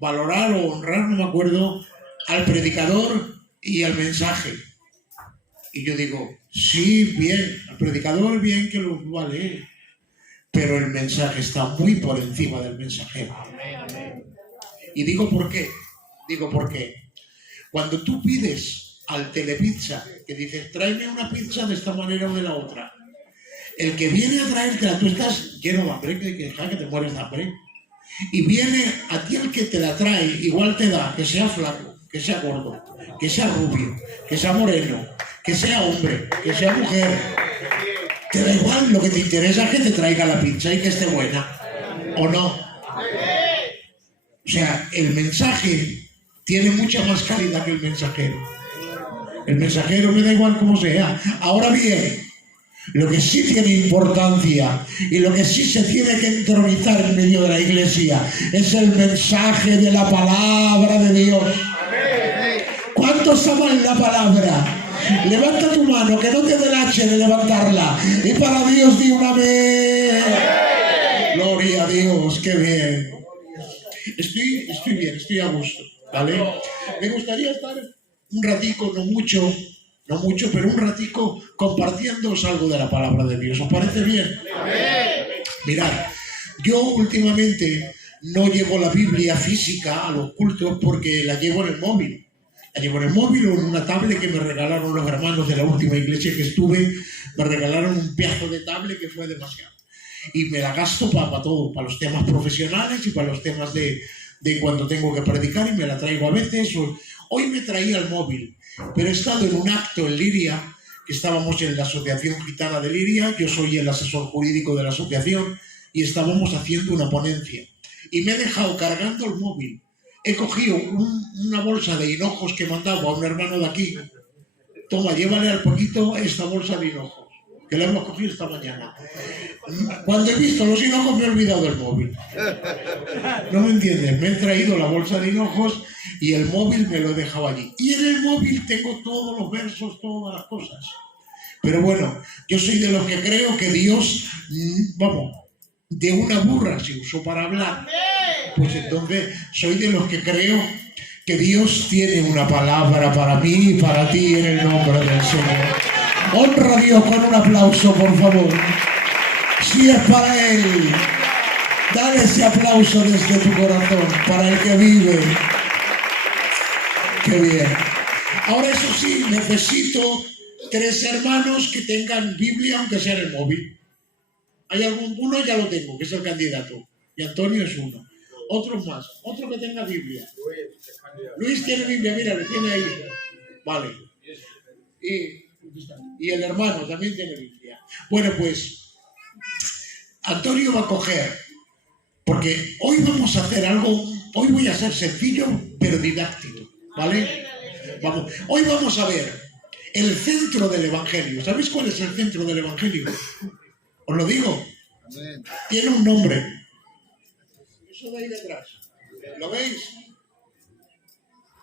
Valorar o honrar, no me acuerdo, al predicador y al mensaje. Y yo digo, sí, bien, al predicador bien que lo va a leer, pero el mensaje está muy por encima del mensajero. Y digo por qué. Cuando tú pides al telepizza, que dices, tráeme una pizza de esta manera o de la otra, el que viene a traértela, tú estás lleno de hambre, que te mueres de hambre. Y viene a ti el que te la trae, igual te da, que sea flaco, que sea gordo, que sea rubio, que sea moreno, que sea hombre, que sea mujer. Te da igual, lo que te interesa es que te traiga la pizza y que esté buena, ¿o no? O sea, el mensaje tiene mucha más calidad que el mensajero. El mensajero me da igual como sea. Ahora bien, lo que sí tiene importancia y lo que sí se tiene que entronizar en medio de la iglesia es el mensaje de la palabra de Dios. ¿Cuántos aman la palabra? Levanta tu mano, que no te dé el H de levantarla. Y para Dios di una vez. Gloria a Dios, qué bien. Estoy bien, estoy a gusto, ¿vale? Me gustaría estar un ratico, no mucho, pero un ratico compartiéndoos algo de la palabra de Dios. ¿Os parece bien? Mirad, yo últimamente no llevo la Biblia física a los cultos porque la llevo en el móvil. La llevo en el móvil o en una tablet que me regalaron los hermanos de la última iglesia que estuve. Me regalaron un pedazo de tablet que fue demasiado. Y me la gasto para todo, para los temas profesionales y para los temas de cuando tengo que predicar, y me la traigo a veces. Hoy me traía el móvil. Pero he estado en un acto en Liria, que estábamos en la Asociación Gitana de Liria, yo soy el asesor jurídico de la asociación, y estábamos haciendo una ponencia. Y me he dejado cargando el móvil. He cogido una bolsa de hinojos que mandaba a un hermano de aquí. Toma, llévale al poquito esta bolsa de hinojos, que la hemos cogido esta mañana. Cuando he visto los hinojos me he olvidado del móvil. ¿No me entiendes? Me he traído la bolsa de hinojos y el móvil me lo he dejado allí. Y en el móvil tengo todos los versos, todas las cosas. Pero bueno, yo soy de los que creo que Dios, de una burra se usó para hablar. Pues entonces soy de los que creo que Dios tiene una palabra para mí y para ti en el nombre del Señor. Honra a Dios con un aplauso, por favor. Si es para Él, dale ese aplauso desde tu corazón, para el que vive. Qué bien. Ahora, eso sí, necesito 3 hermanos que tengan Biblia, aunque sea en el móvil. Hay uno ya lo tengo, que es el candidato, y Antonio es uno. Otros más, otro que tenga Biblia. Luis tiene Biblia, mira, lo tiene ahí. Vale. Y el hermano también tiene Biblia. Bueno, pues Antonio va a coger, porque hoy vamos a hacer algo, hoy voy a ser sencillo pero didáctico, ¿vale? Hoy vamos a ver el centro del Evangelio. ¿Sabéis cuál es el centro del Evangelio? Os lo digo. Tiene un nombre. Eso de ahí detrás. ¿Lo veis?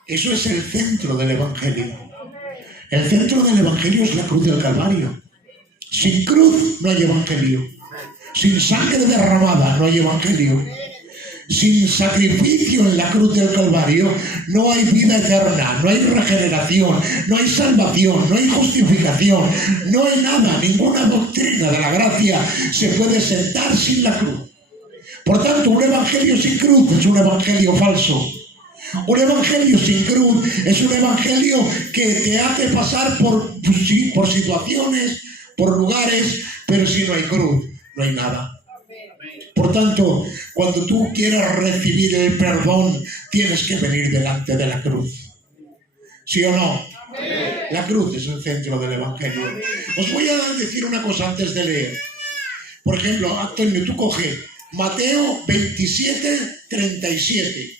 Eso es el centro del Evangelio. El centro del Evangelio es la cruz del Calvario. Sin cruz no hay Evangelio. Sin sangre derramada no hay Evangelio. Sin sacrificio en la cruz del Calvario no hay vida eterna, no hay regeneración, no hay salvación, no hay justificación, no hay nada, ninguna doctrina de la gracia se puede sentar sin la cruz. Por tanto, un evangelio sin cruz es un evangelio falso. Un evangelio sin cruz es un evangelio que te hace pasar por situaciones, por lugares, pero si no hay cruz, no hay nada. Por tanto, cuando tú quieras recibir el perdón, tienes que venir delante de la cruz. ¿Sí o no? La cruz es el centro del evangelio. Os voy a decir una cosa antes de leer. Por ejemplo, Antonio, tú coge Mateo 27, 37.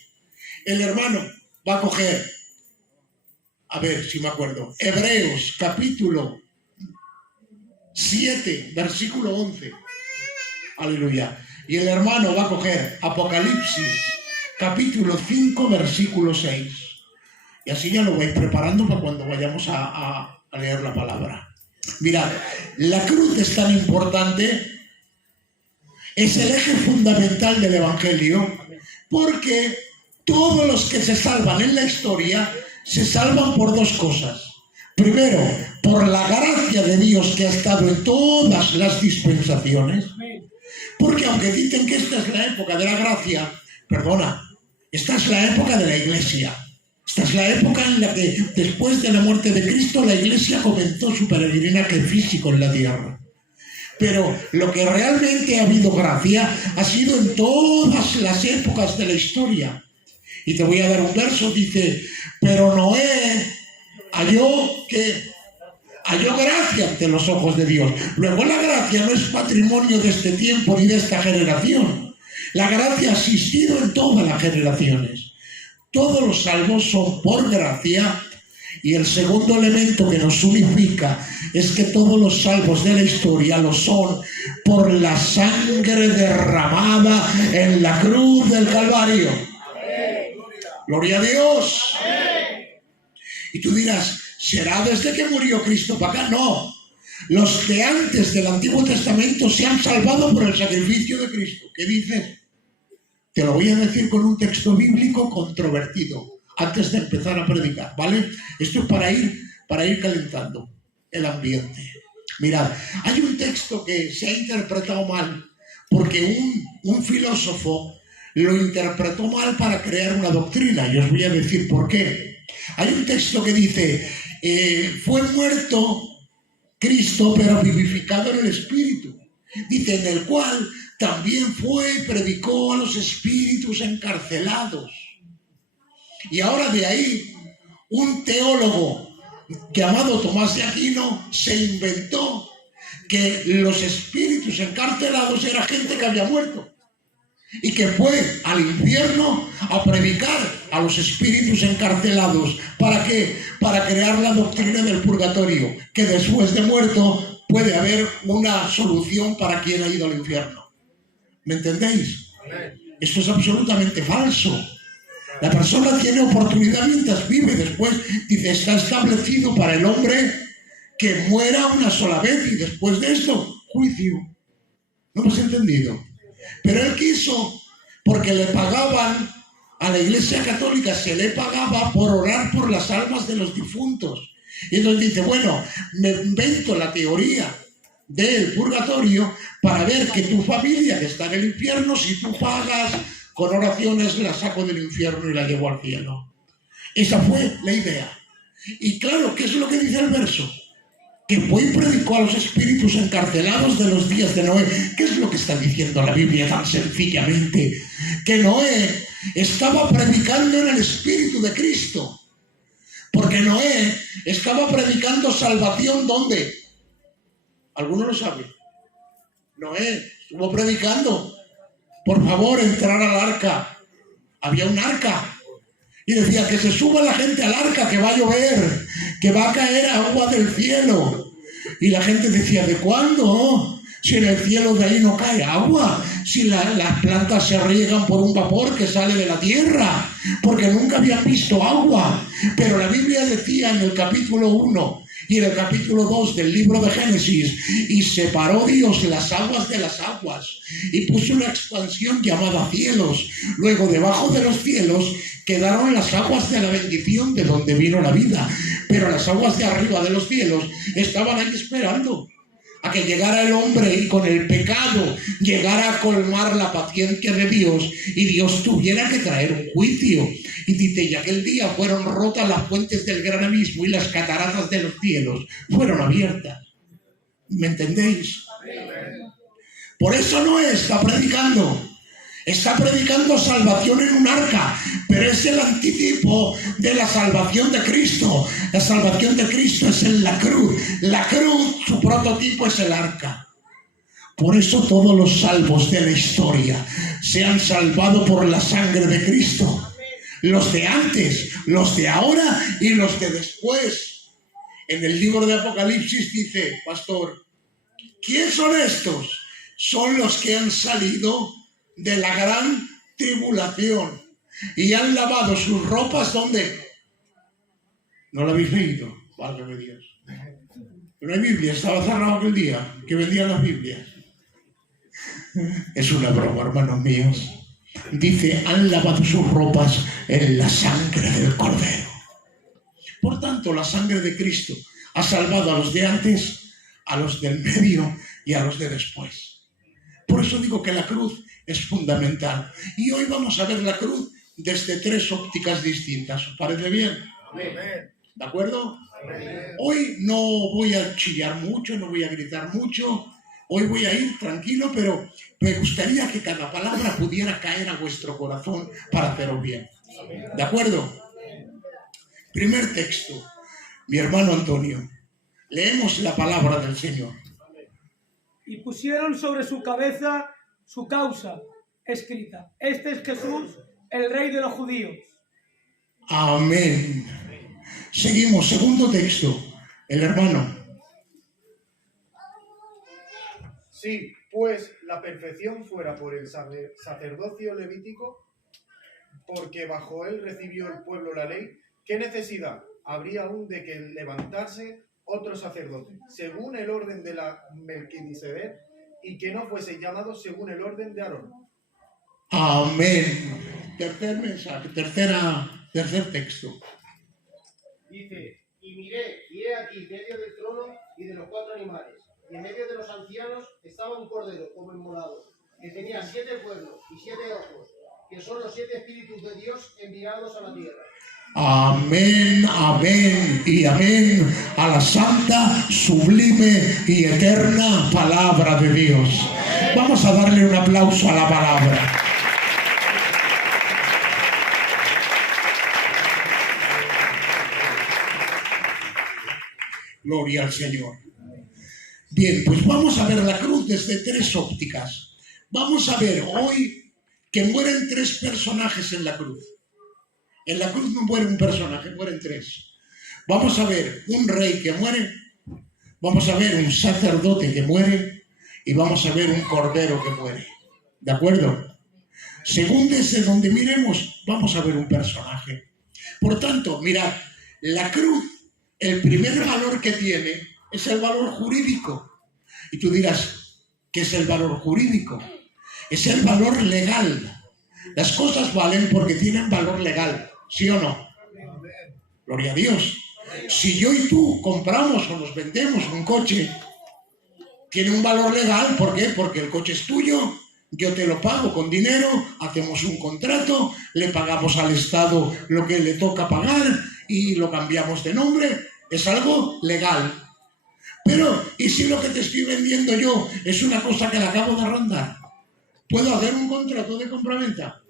El hermano va a coger, a ver si me acuerdo, Hebreos capítulo 7, versículo 11. Aleluya. Y el hermano va a coger Apocalipsis capítulo 5, versículo 6. Y así ya lo vais preparando para cuando vayamos a leer la palabra. Mirad, la cruz es tan importante, es el eje fundamental del Evangelio, porque todos los que se salvan en la historia se salvan por dos cosas. Primero, por la gracia de Dios que ha estado en todas las dispensaciones, porque aunque dicen que esta es la época de la gracia, perdona, esta es la época de la iglesia. Esta es la época en la que después de la muerte de Cristo la iglesia comenzó su peregrinaje físico en la tierra. Pero lo que realmente ha habido gracia ha sido en todas las épocas de la historia. Y te voy a dar un verso, dice, pero Noé halló gracia ante los ojos de Dios. Luego la gracia no es patrimonio de este tiempo ni de esta generación. La gracia ha existido en todas las generaciones. Todos los salvos son por gracia, y el segundo elemento que nos unifica es que todos los salvos de la historia lo son por la sangre derramada en la cruz del Calvario. Gloria a Dios. Y tú dirás, ¿será desde que murió Cristo para acá? No. Los de antes del Antiguo Testamento se han salvado por el sacrificio de Cristo. ¿Qué dices? Te lo voy a decir con un texto bíblico controvertido antes de empezar a predicar, ¿vale? Esto es para ir calentando el ambiente. Mirad, hay un texto que se ha interpretado mal porque un filósofo lo interpretó mal para crear una doctrina, y os voy a decir por qué. Hay un texto que dice, fue muerto Cristo pero vivificado en el Espíritu. Dice, en el cual también fue y predicó a los espíritus encarcelados. Y ahora de ahí, un teólogo llamado Tomás de Aquino se inventó que los espíritus encarcelados era gente que había muerto y que fue al infierno a predicar a los espíritus encarcelados. ¿Para qué? Para crear la doctrina del purgatorio, que después de muerto puede haber una solución para quien ha ido al infierno. ¿Me entendéis? Esto es absolutamente falso. La persona tiene oportunidad mientras vive. Después dice, está establecido para el hombre que muera una sola vez y después de esto, juicio. ¿No hemos entendido? Pero él quiso, porque le pagaban a la Iglesia Católica, se le pagaba por orar por las almas de los difuntos. Y entonces dice, bueno, me invento la teoría del purgatorio para ver que tu familia que está en el infierno, si tú pagas con oraciones, la saco del infierno y la llevo al cielo. Esa fue la idea. Y claro, ¿qué es lo que dice el verso? Que fue y predicó a los espíritus encarcelados de los días de Noé. ¿Qué es lo que está diciendo la Biblia tan sencillamente? Que Noé estaba predicando en el Espíritu de Cristo. Porque Noé estaba predicando salvación, ¿dónde? ¿Alguno lo sabe? Noé estuvo predicando, por favor, entrar al arca. Había un arca. Y decía, que se suba la gente al arca, que va a llover, que va a caer agua del cielo. Y la gente decía, ¿de cuándo? Si en el cielo de ahí no cae agua, si las plantas se riegan por un vapor que sale de la tierra, porque nunca habían visto agua. Pero la Biblia decía en el capítulo 1 y en el capítulo 2 del libro de Génesis, y separó Dios las aguas de las aguas, y puso una expansión llamada cielos. Luego, debajo de los cielos quedaron las aguas de la bendición, de donde vino la vida. Pero las aguas de arriba de los cielos estaban ahí esperando a que llegara el hombre y con el pecado llegara a colmar la paciencia de Dios y Dios tuviera que traer un juicio. Y dice, y aquel día fueron rotas las fuentes del gran abismo y las cataratas de los cielos fueron abiertas. ¿Me entendéis? Por eso Noé está predicando. Está predicando salvación en un arca, pero es el anticipo de la salvación de Cristo. La salvación de Cristo es en la cruz. La cruz, su prototipo es el arca. Por eso todos los salvos de la historia se han salvado por la sangre de Cristo. Los de antes, los de ahora y los de después. En el libro de Apocalipsis dice, pastor, ¿quién son estos? Son los que han salido de la gran tribulación y han lavado sus ropas, ¿dónde? ¿No lo habéis leído? Válgame Dios. No hay Biblia, estaba cerrado aquel día que vendían las Biblias. Es una broma, hermanos míos. Dice, han lavado sus ropas en la sangre del Cordero. Por tanto, la sangre de Cristo ha salvado a los de antes, a los del medio y a los de después. Por eso digo que la cruz es fundamental. Y hoy vamos a ver la cruz desde 3 ópticas distintas. ¿Os parece bien? Amén. ¿De acuerdo? Amén. Hoy no voy a chillar mucho, no voy a gritar mucho. Hoy voy a ir tranquilo, pero me gustaría que cada palabra pudiera caer a vuestro corazón para haceros bien. ¿De acuerdo? Primer texto, mi hermano Antonio. Leemos la palabra del Señor. Y pusieron sobre su cabeza su causa escrita: este es Jesús, el Rey de los judíos. Amén. Seguimos, segundo texto, el hermano. Si, pues, la perfección fuera por el sacerdocio levítico, porque bajo él recibió el pueblo la ley, ¿qué necesidad habría aún de que levantase otro sacerdote, según el orden de la Melquisedec, y que no fuese llamado según el orden de Aarón? Amén. Tercer mensaje, tercer texto. Dice, y miré, y he aquí, medio del trono y de los 4 animales, y en medio de los ancianos estaba un cordero como inmolado, que tenía 7 cuernos y 7 ojos, que son los 7 espíritus de Dios enviados a la tierra. Amén, amén y amén a la santa, sublime y eterna palabra de Dios. Vamos a darle un aplauso a la palabra. Gloria al Señor. Bien, pues vamos a ver la cruz desde 3 ópticas. Vamos a ver hoy que mueren 3 personajes en la cruz. En la cruz no muere un personaje, mueren 3. Vamos a ver un rey que muere, vamos a ver un sacerdote que muere y vamos a ver un cordero que muere. ¿De acuerdo? Según desde donde miremos, vamos a ver un personaje. Por tanto, mirad, la cruz, el primer valor que tiene es el valor jurídico. Y tú dirás, ¿qué es el valor jurídico? Es el valor legal. Las cosas valen porque tienen valor legal, ¿sí o no? Gloria a Dios. Si yo y tú compramos o nos vendemos un coche, tiene un valor legal. ¿Por qué? Porque el coche es tuyo, yo te lo pago con dinero, hacemos un contrato, le pagamos al Estado lo que le toca pagar y lo cambiamos de nombre. Es algo legal. Pero, ¿y si lo que te estoy vendiendo yo es una cosa que la acabo de arrendar? ¿Puedo hacer un contrato de compraventa?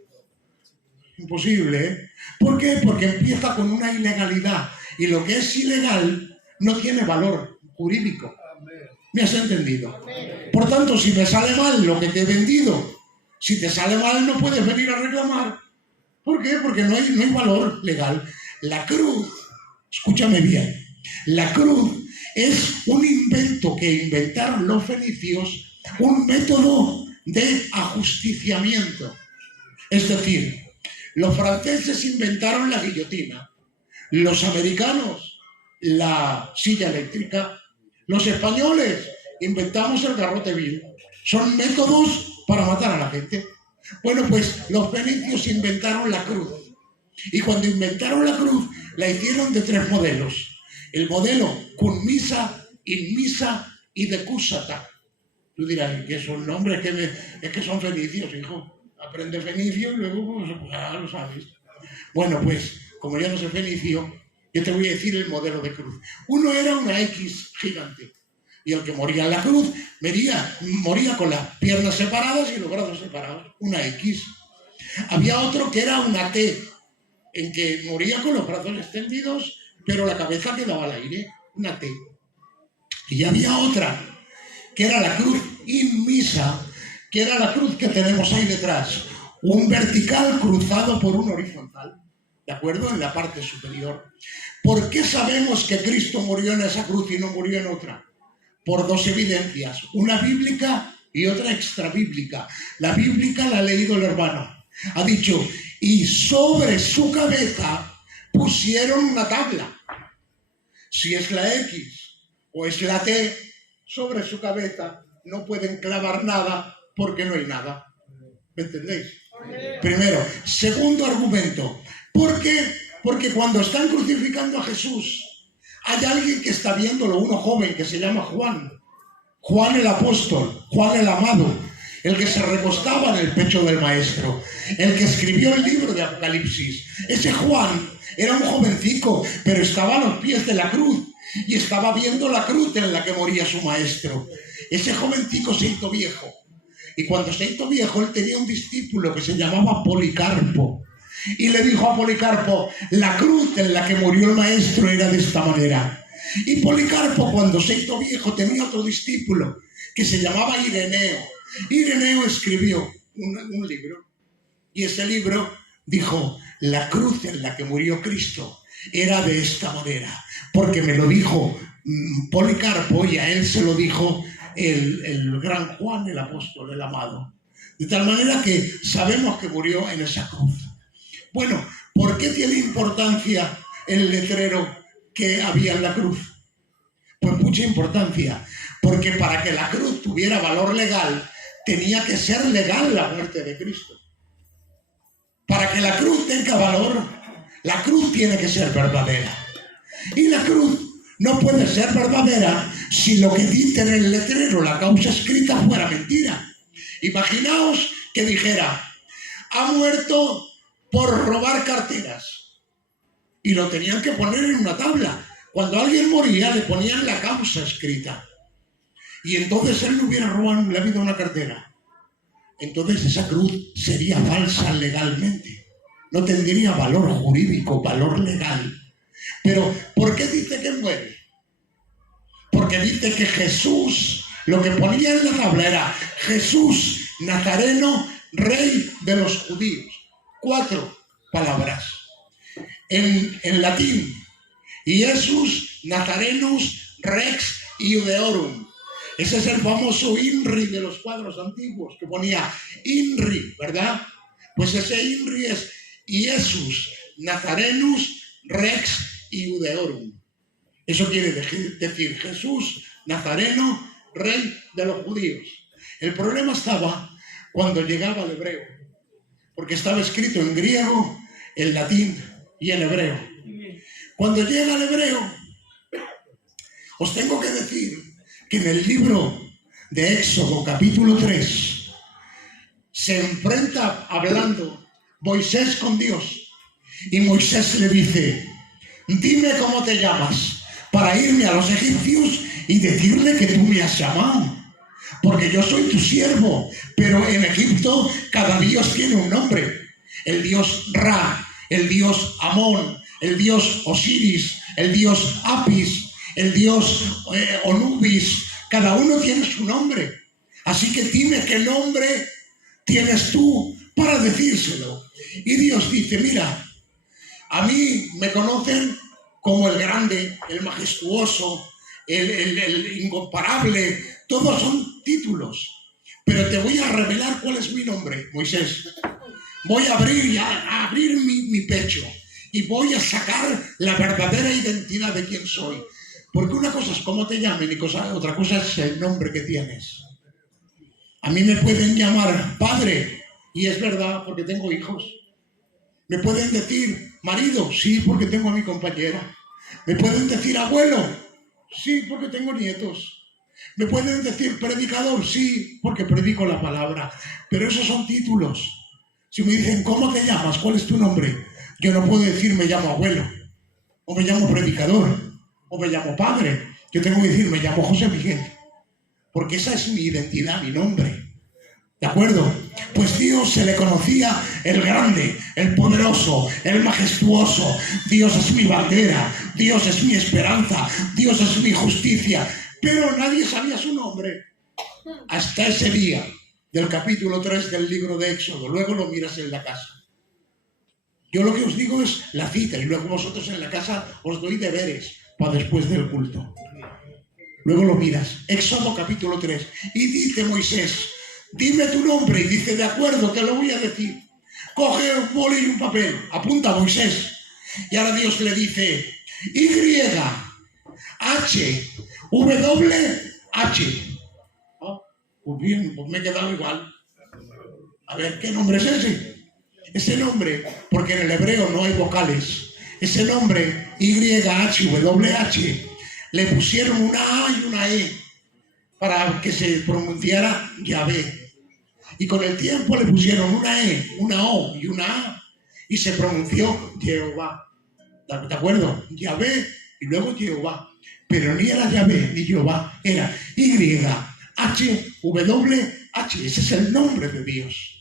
Imposible, ¿eh? ¿Por qué? Porque empieza con una ilegalidad. Y lo que es ilegal no tiene valor jurídico. ¿Me has entendido? Por tanto, si me sale mal lo que te he vendido, si te sale mal no puedes venir a reclamar. ¿Por qué? Porque no hay valor legal. La cruz, escúchame bien, la cruz es un invento que inventaron los fenicios, un método de ajusticiamiento. Es decir, los franceses inventaron la guillotina, los americanos la silla eléctrica, los españoles inventamos el garrote vil. Son métodos para matar a la gente. Bueno, pues los fenicios inventaron la cruz. Y cuando inventaron la cruz, la hicieron de 3 modelos. El modelo cunmisa, inmisa y decúsata. Tú dirás, ¿qué son nombres? Es que son fenicios, hijo. Aprende fenicio y luego pues, ya lo sabes. Bueno, pues, como yo no sé fenicio, yo te voy a decir el modelo de cruz. Uno era una X gigante. Y el que moría en la cruz moría con las piernas separadas y los brazos separados. Una X. Había otro que era una T, en que moría con los brazos extendidos, pero la cabeza quedaba al aire. Una T. Y había otra, que era la cruz inmisa, que era la cruz que tenemos ahí detrás. Un vertical cruzado por un horizontal. ¿De acuerdo? En la parte superior. ¿Por qué sabemos que Cristo murió en esa cruz y no murió en otra? Por 2 evidencias, una bíblica y otra extrabíblica. La bíblica la ha leído el hermano. Ha dicho, y sobre su cabeza pusieron una tabla. Si es la X o es la T, sobre su cabeza no pueden clavar nada porque no hay nada. ¿Me entendéis? Primero. Segundo argumento. ¿Por qué? Porque cuando están crucificando a Jesús, hay alguien que está viéndolo, uno joven que se llama Juan. Juan el apóstol, Juan el amado, el que se recostaba en el pecho del maestro, el que escribió el libro de Apocalipsis. Ese Juan era un jovencico, pero estaba a los pies de la cruz y estaba viendo la cruz en la que moría su maestro. Ese jovencico se hizo viejo. Y cuando se hizo viejo, él tenía un discípulo que se llamaba Policarpo. Y le dijo a Policarpo, la cruz en la que murió el maestro era de esta manera. Y Policarpo, cuando se hizo viejo, tenía otro discípulo que se llamaba Ireneo. Ireneo escribió un libro. Y ese libro dijo, la cruz en la que murió Cristo era de esta manera. Porque me lo dijo Policarpo y a él se lo dijo el gran Juan, el apóstol, el amado. De tal manera que sabemos que murió en esa cruz. Bueno, ¿por qué tiene importancia el letrero que había en la cruz? Pues mucha importancia, porque para que la cruz tuviera valor legal, tenía que ser legal la muerte de Cristo. Para que la cruz tenga valor, la cruz tiene que ser verdadera. Y la cruz no puede ser verdadera si lo que dice en el letrero, la causa escrita, fuera mentira. Imaginaos que dijera, ha muerto por robar carteras. Y lo tenían que poner en una tabla. Cuando alguien moría, le ponían la causa escrita. Y entonces él no hubiera robado, le ha habido una cartera. Entonces esa cruz sería falsa legalmente. No tendría valor jurídico, valor legal. Pero, ¿por qué dice que muere? Porque dice que Jesús, lo que ponía en la tabla era Jesús Nazareno, rey de los judíos. 4 palabras. En latín, Iesus Nazarenus Rex Iudeorum. Ese es el famoso INRI de los cuadros antiguos, que ponía INRI, ¿verdad? Pues ese INRI es Iesus Nazarenus Rex Iudeorum. Eso quiere decir Jesús Nazareno, rey de los judíos. El problema estaba cuando llegaba al hebreo, porque estaba escrito en griego, en latín y en hebreo. Cuando llega al hebreo, os tengo que decir que en el libro de Éxodo, capítulo 3, se enfrenta hablando Moisés con Dios. Y Moisés le dice, dime cómo te llamas, para irme a los egipcios y decirle que tú me has llamado. Porque yo soy tu siervo, pero en Egipto cada dios tiene un nombre. El dios Ra, el dios Amón, el dios Osiris, el dios Apis, el dios Onubis, cada uno tiene su nombre. Así que dime qué nombre tienes tú para decírselo. Y Dios dice, mira, a mí me conocen como el grande, el majestuoso, el incomparable, todos son títulos. Pero te voy a revelar cuál es mi nombre, Moisés. Voy a abrir mi pecho y voy a sacar la verdadera identidad de quién soy. Porque una cosa es cómo te llamen y otra cosa es el nombre que tienes. A mí me pueden llamar padre, y es verdad, porque tengo hijos. Me pueden decir marido, sí, porque tengo a mi compañera. Me pueden decir abuelo, sí, porque tengo nietos. Me pueden decir predicador, sí, porque predico la palabra. Pero esos son títulos. Si me dicen, ¿cómo te llamas? ¿Cuál es tu nombre? Yo no puedo decir, me llamo abuelo, o me llamo predicador, o me llamo padre. Yo tengo que decir, me llamo José Miguel. Porque esa es mi identidad, mi nombre. ¿De acuerdo? Pues Dios se le conocía el grande, el poderoso, el majestuoso. Dios es mi bandera, Dios es mi esperanza, Dios es mi justicia. Pero nadie sabía su nombre hasta ese día del capítulo 3 del libro de Éxodo. Luego lo miras en la casa. Yo lo que os digo es la cita y luego vosotros en la casa os doy deberes para después del culto. Luego lo miras. Éxodo capítulo 3. Y dice Moisés, dime tu nombre. Y dice, de acuerdo, te lo voy a decir. Coge un boli y un papel. Apunta a Moisés. Y ahora Dios le dice, H, W, H. Oh, pues bien, pues me he quedado igual. A ver, ¿qué nombre es ese? Ese nombre, porque en el hebreo no hay vocales. Ese nombre, YHWH, le pusieron una A y una E para que se pronunciara Yahvé. Y con el tiempo le pusieron una E, una O y una A y se pronunció Jehová. ¿De acuerdo? Yahvé y luego Jehová. Pero ni era Yahvé ni Jehová, era YHWH. Ese es el nombre de Dios.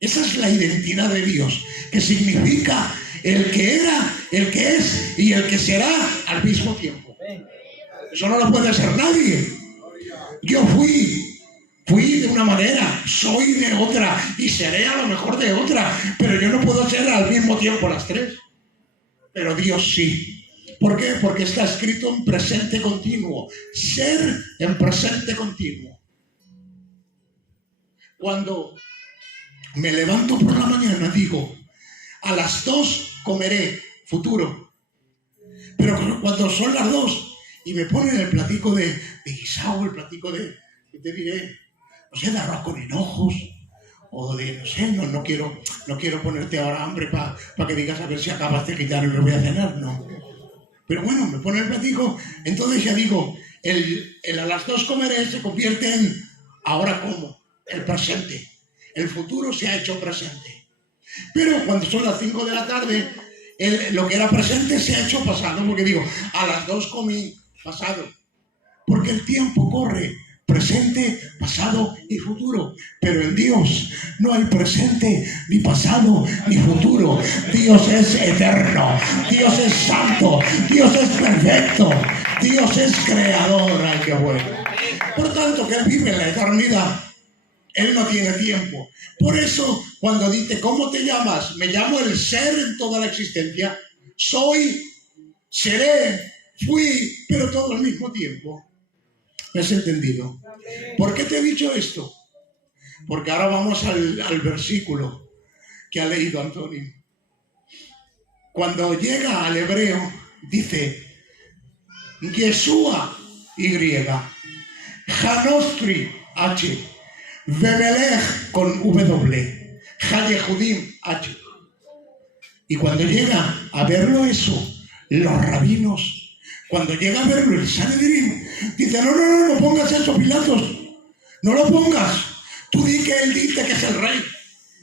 Esa es la identidad de Dios, que significa el que era, el que es y el que será al mismo tiempo. Eso no lo puede hacer nadie. Yo fui de una manera, soy de otra y seré a lo mejor de otra, pero yo no puedo ser al mismo tiempo las tres. Pero Dios sí. ¿Por qué? Porque está escrito en presente continuo. Ser en presente continuo. Cuando me levanto por la mañana, digo, a las 2 comeré, futuro. Pero cuando son las 2 y me ponen el platico de guisado, el platico de, ¿qué te diré? No sé, de arroz con hinojos, o de, no sé, no quiero ponerte ahora hambre para que digas a ver si acabas de quitar y me voy a cenar, no. Pero bueno, me pone el platico, entonces ya digo, el a las 2 comeré se convierte en ahora como, el presente. El futuro se ha hecho presente. Pero cuando son las 5 de la tarde, lo que era presente se ha hecho pasado, porque digo, a las 2 comí, pasado. Porque el tiempo corre, presente, pasado y futuro. Pero en Dios no hay presente, ni pasado, ni futuro. Dios es eterno, Dios es santo, Dios es perfecto, Dios es creador. Ay, qué bueno. Por tanto, que Él vive en la eternidad. Él no tiene tiempo. Por eso, cuando dice, ¿cómo te llamas? Me llamo el ser en toda la existencia. Soy, seré, fui, pero todo al mismo tiempo. ¿Me has entendido? ¿Por qué te he dicho esto? Porque ahora vamos al versículo que ha leído Antonio. Cuando llega al hebreo, dice, Yeshua, Y, Janostri, H, Bemelech con W, Hayehudim H. Y cuando llega a verlo eso, los rabinos, cuando llega a verlo el Sanedrín, dice, no pongas eso, Pilatos, no lo pongas. Tú di que él dice que es el rey,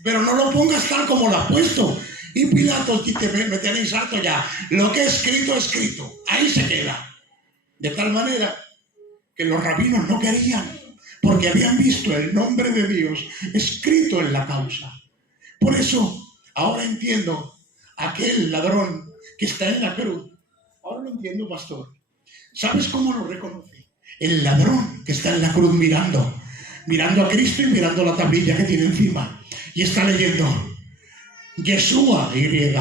pero no lo pongas tal como lo ha puesto. Y Pilatos dice, me tenéis harto ya, lo que he escrito, escrito. Ahí se queda. De tal manera que los rabinos no querían, porque habían visto el nombre de Dios escrito en la causa. Por eso, ahora entiendo aquel ladrón que está en la cruz. Ahora lo entiendo, pastor. ¿Sabes cómo lo reconoce? El ladrón que está en la cruz mirando a Cristo y mirando la tablilla que tiene encima. Y está leyendo, Yeshua, Y,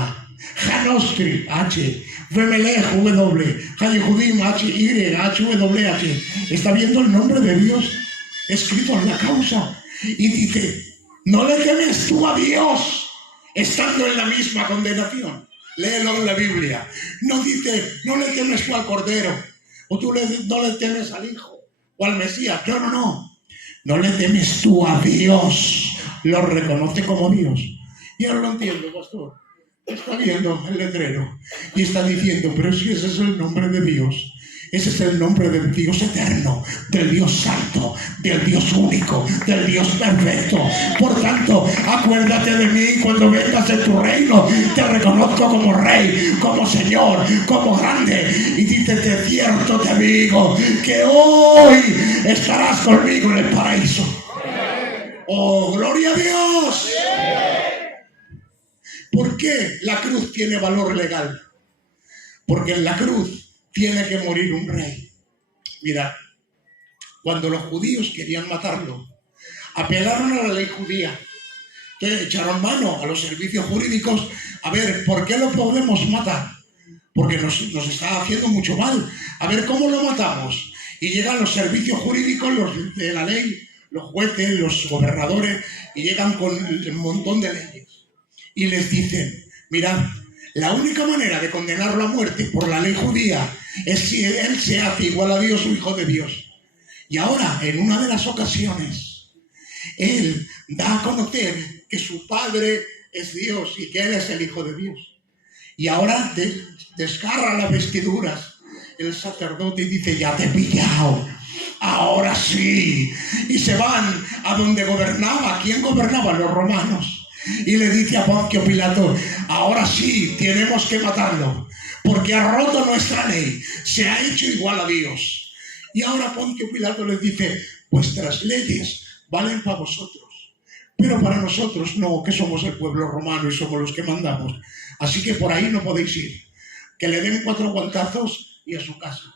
Janostri, H, Bemelech, W, Hayehudim, H, Y, H, W, H. Está viendo el nombre de Dios escrito en la causa y dice, no le temes tú a Dios estando en la misma condenación. Léelo en la Biblia. No dice, no le temes tú al Cordero, o tú no le temes al Hijo o al Mesías. No le temes tú a Dios, lo reconoce como Dios. Y ahora lo entiendo, pastor. Está viendo el letrero y está diciendo, pero si ese es el nombre de Dios. Ese es el nombre del Dios eterno, del Dios santo, del Dios único, del Dios perfecto. Por tanto, acuérdate de mí cuando vengas en tu reino. Te reconozco como Rey, como Señor, como grande. Y dice, de cierto te digo que hoy estarás conmigo en el paraíso. ¡Oh, gloria a Dios! ¿Por qué la cruz tiene valor legal? Porque en la cruz tiene que morir un rey. Mirad, cuando los judíos querían matarlo, apelaron a la ley judía. Entonces echaron mano a los servicios jurídicos. A ver, ¿por qué lo podemos matar? Porque nos está haciendo mucho mal. A ver, ¿cómo lo matamos? Y llegan los servicios jurídicos, los de la ley, los jueces, los gobernadores, y llegan con un montón de leyes. Y les dicen, mirad, La única manera de condenarlo a muerte por la ley judía es si él se hace igual a Dios o hijo de Dios. Y ahora, en una de las ocasiones, él da a conocer que su padre es Dios y que él es el hijo de Dios. Y ahora desgarra las vestiduras el sacerdote y dice: ya te he pillado, ahora sí. Y se van a donde gobernaba. ¿Quién gobernaba? Los romanos. Y le dice a Poncio Pilato: ahora sí, tenemos que matarlo, porque ha roto nuestra ley, se ha hecho igual a Dios. Y ahora Poncio Pilato les dice: vuestras leyes valen para vosotros, pero para nosotros no, que somos el pueblo romano y somos los que mandamos. Así que por ahí no podéis ir. Que le den 4 guantazos y a su casa.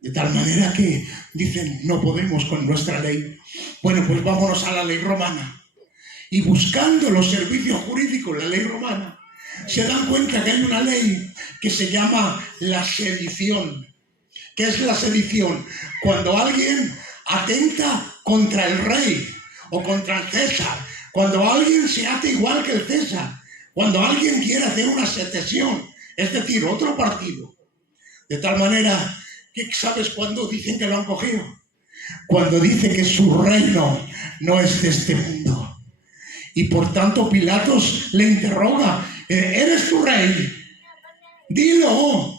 De tal manera que dicen: no podemos con nuestra ley. Bueno, pues vámonos a la ley romana. Y buscando los servicios jurídicos, la ley romana, se dan cuenta que hay una ley que se llama la sedición. ¿Qué es la sedición? Cuando alguien atenta contra el rey o contra el César, cuando alguien se hace igual que el César, cuando alguien quiere hacer una secesión, es decir, otro partido. De tal manera que, ¿sabes cuándo dicen que lo han cogido? Cuando dice que su reino no es de este mundo. Y por tanto Pilatos le interroga: ¿eres tu rey? Dilo.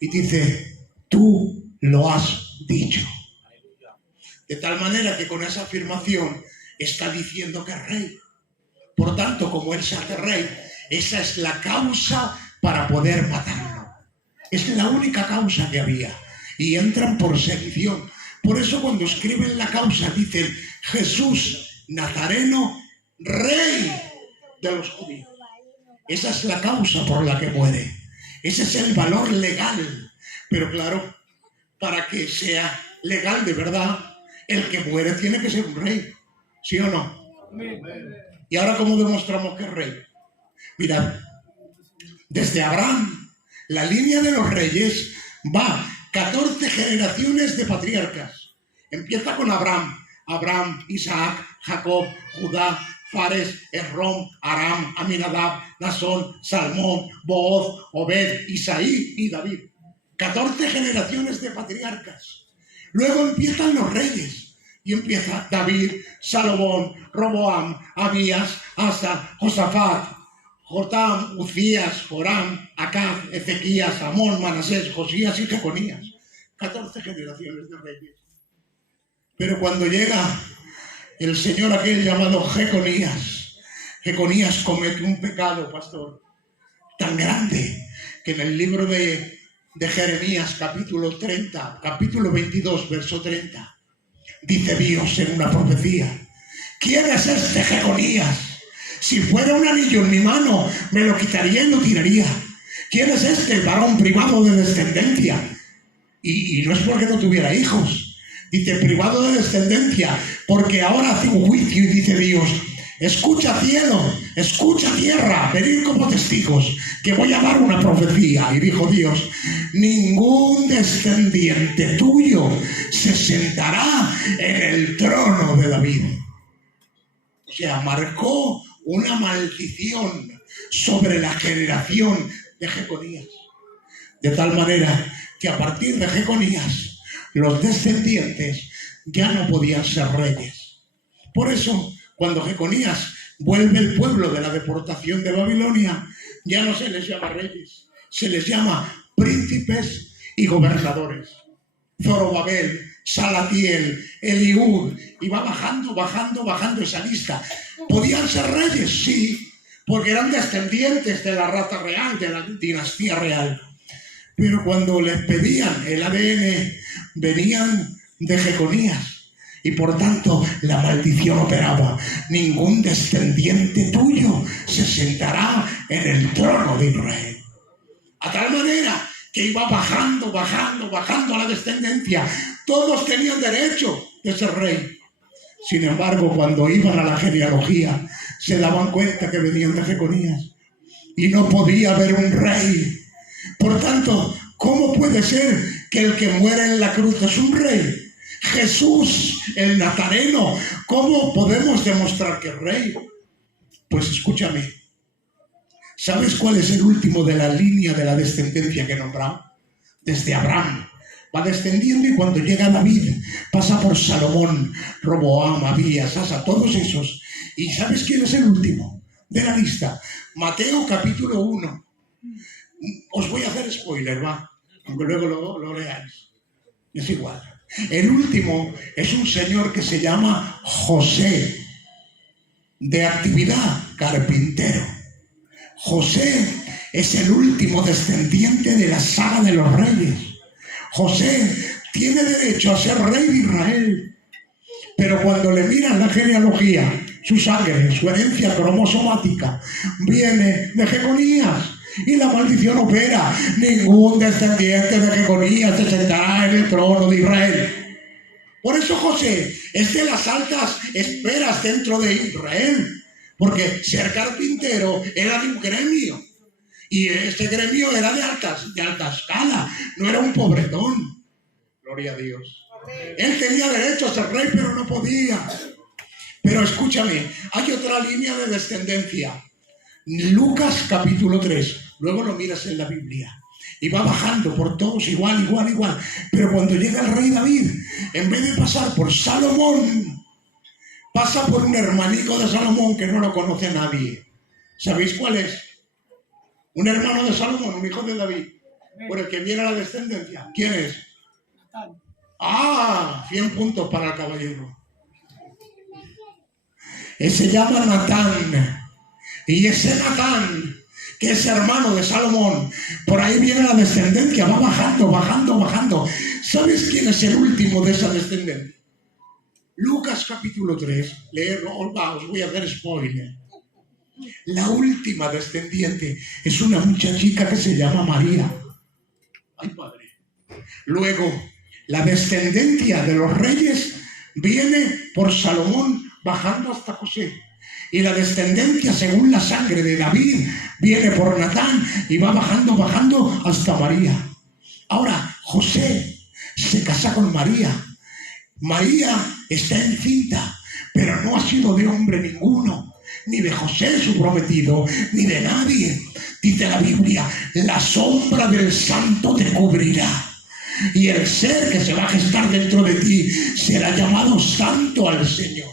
Y dice: tú lo has dicho. De tal manera que con esa afirmación está diciendo que es rey. Por tanto, como él se hace rey, esa es la causa para poder matarlo. Es la única causa que había. Y entran por sedición. Por eso cuando escriben la causa dicen: Jesús Nazareno, rey de los judíos. Esa es la causa por la que muere. Ese es el valor legal. Pero claro, para que sea legal de verdad, el que muere tiene que ser un rey. ¿Sí o no? Y ahora, ¿cómo demostramos que es rey? Mirad, desde Abraham, la línea de los reyes va 14 generaciones de patriarcas. Empieza con Abraham, Isaac, Jacob, Judá, Fares, Esrom, Aram, Aminadab, Nasón, Salmón, Booz, Obed, Isaí y David. 14 generaciones de patriarcas. Luego empiezan los reyes. Y empieza David, Salomón, Roboam, Abías, Asa, Josafat, Jotam, Uzías, Joram, Acaz, Ezequías, Amón, Manasés, Josías y Jeconías. 14 generaciones de reyes. Pero cuando llega el señor aquel llamado Jeconías, Jeconías comete un pecado, pastor, tan grande que en el libro de Jeremías, capítulo 30, capítulo 22, verso 30, dice Dios en una profecía: ¿quién es este Jeconías? Si fuera un anillo en mi mano, me lo quitaría y lo tiraría. ¿Quién es este varón privado de descendencia? Y no es porque no tuviera hijos. Dice privado de descendencia, porque ahora hace un juicio y dice Dios: escucha cielo, escucha tierra, venid como testigos, que voy a dar una profecía. Y dijo Dios: ningún descendiente tuyo se sentará en el trono de David. O sea, marcó una maldición sobre la generación de Jeconías. De tal manera que a partir de Jeconías, los descendientes ya no podían ser reyes. Por eso, cuando Jeconías vuelve el pueblo de la deportación de Babilonia, ya no se les llama reyes, se les llama príncipes y gobernadores. Zorobabel, Salatiel, Eliud, y va bajando esa lista. ¿Podían ser reyes? Sí, porque eran descendientes de la raza real, de la dinastía real. Pero cuando les pedían el ADN, venían de Jeconías. Y por tanto, la maldición operaba. Ningún descendiente tuyo se sentará en el trono de Israel. A tal manera que iba bajando la descendencia. Todos tenían derecho de ser rey. Sin embargo, cuando iban a la genealogía, se daban cuenta que venían de Jeconías. Y no podía haber un rey. Por tanto, ¿cómo puede ser que el que muere en la cruz es un rey? Jesús, el Nazareno, ¿cómo podemos demostrar que es rey? Pues escúchame, ¿Sabes cuál es el último de la línea de la descendencia que he nombrado? Desde Abraham. Va descendiendo y cuando llega David, pasa por Salomón, Roboam, Abías, Asa, todos esos. ¿Y sabes quién es el último de la lista? Mateo capítulo 1. Os voy a hacer spoiler, va, aunque luego lo leáis. Es igual. El último es un señor que se llama José, de actividad carpintero. José es el último descendiente de la saga de los reyes. José tiene derecho a ser rey de Israel, pero cuando le miran la genealogía, su sangre, su herencia cromosomática, viene de Jeconías. Y la maldición opera. Ningún descendiente de Jeconías se sentará en el trono de Israel. Por eso José es de las altas esferas dentro de Israel, porque ser carpintero era de un gremio, y este gremio era de alta escala, no era un pobretón. Gloria a Dios. Él tenía derecho a ser rey, pero no podía. Pero escúchame, hay otra línea de descendencia. Lucas capítulo 3, luego lo miras en la Biblia, y va bajando por todos igual. Pero cuando llega el rey David, en vez de pasar por Salomón, pasa por un hermanico de Salomón que no lo conoce nadie. ¿Sabéis cuál es? Un hermano de Salomón, un hijo de David, por el que viene la descendencia. ¿Quién es? 100 puntos para el caballero. Se llama Natán. Y ese Natán, que es hermano de Salomón, por ahí viene la descendencia, va bajando. ¿Sabes quién es el último de esa descendencia? Lucas capítulo 3, leerlo, os voy a hacer spoiler. La última descendiente es una muchachica que se llama María. Ay, padre. Luego, la descendencia de los reyes viene por Salomón bajando hasta José. Y la descendencia, según la sangre de David, viene por Natán y va bajando hasta María. Ahora, José se casa con María. María está encinta, pero no ha sido de hombre ninguno, ni de José su prometido, ni de nadie. Dice la Biblia, la sombra del santo te cubrirá, y el ser que se va a gestar dentro de ti será llamado santo al Señor.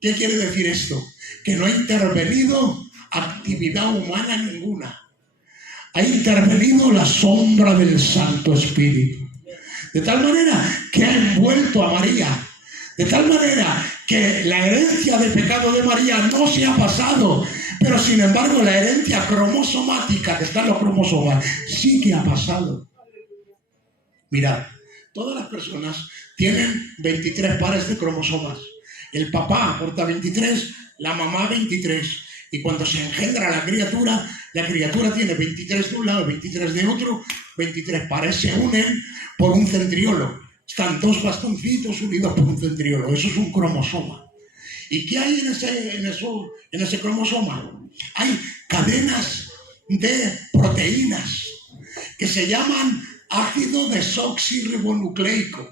¿Qué quiere decir esto? Que no ha intervenido actividad humana ninguna. Ha intervenido la sombra del Santo Espíritu. De tal manera que ha envuelto a María. De tal manera que la herencia de pecado de María no se ha pasado. Pero sin embargo la herencia cromosomática que está en los cromosomas sí que ha pasado. Mirad, todas las personas tienen 23 pares de cromosomas. El papá aporta 23, la mamá 23. Y cuando se engendra la criatura tiene 23 de un lado, 23 de otro, 23 pares. Se unen por un centriolo. Están dos bastoncitos unidos por un centriolo. Eso es un cromosoma. ¿Y qué hay en ese cromosoma? Hay cadenas de proteínas que se llaman ácido desoxirribonucleico.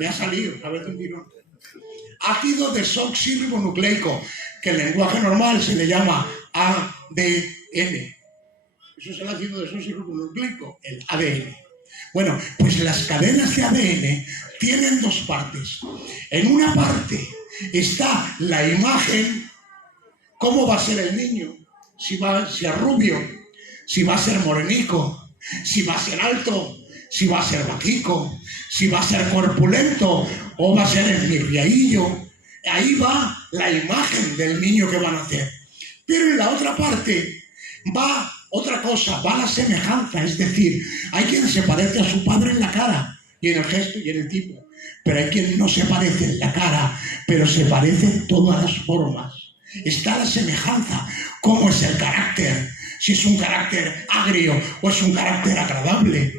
Me ha salido, ¿sabes? Un tirón. Ácido desoxirribonucleico, que en lenguaje normal se le llama ADN. Eso es el ácido desoxirribonucleico, el ADN. Bueno, pues las cadenas de ADN tienen dos partes. En una parte está la imagen, cómo va a ser el niño, si va a ser rubio, si va a ser morenico, si va a ser alto, si va a ser bajico, si va a ser corpulento o va a ser esmirriadillo. Ahí va la imagen del niño que van a hacer. Pero en la otra parte va otra cosa, va la semejanza. Es decir, hay quien se parece a su padre en la cara y en el gesto y en el tipo. Pero hay quien no se parece en la cara, pero se parece en todas las formas. Está la semejanza. ¿Cómo es el carácter? Si es un carácter agrio o es un carácter agradable.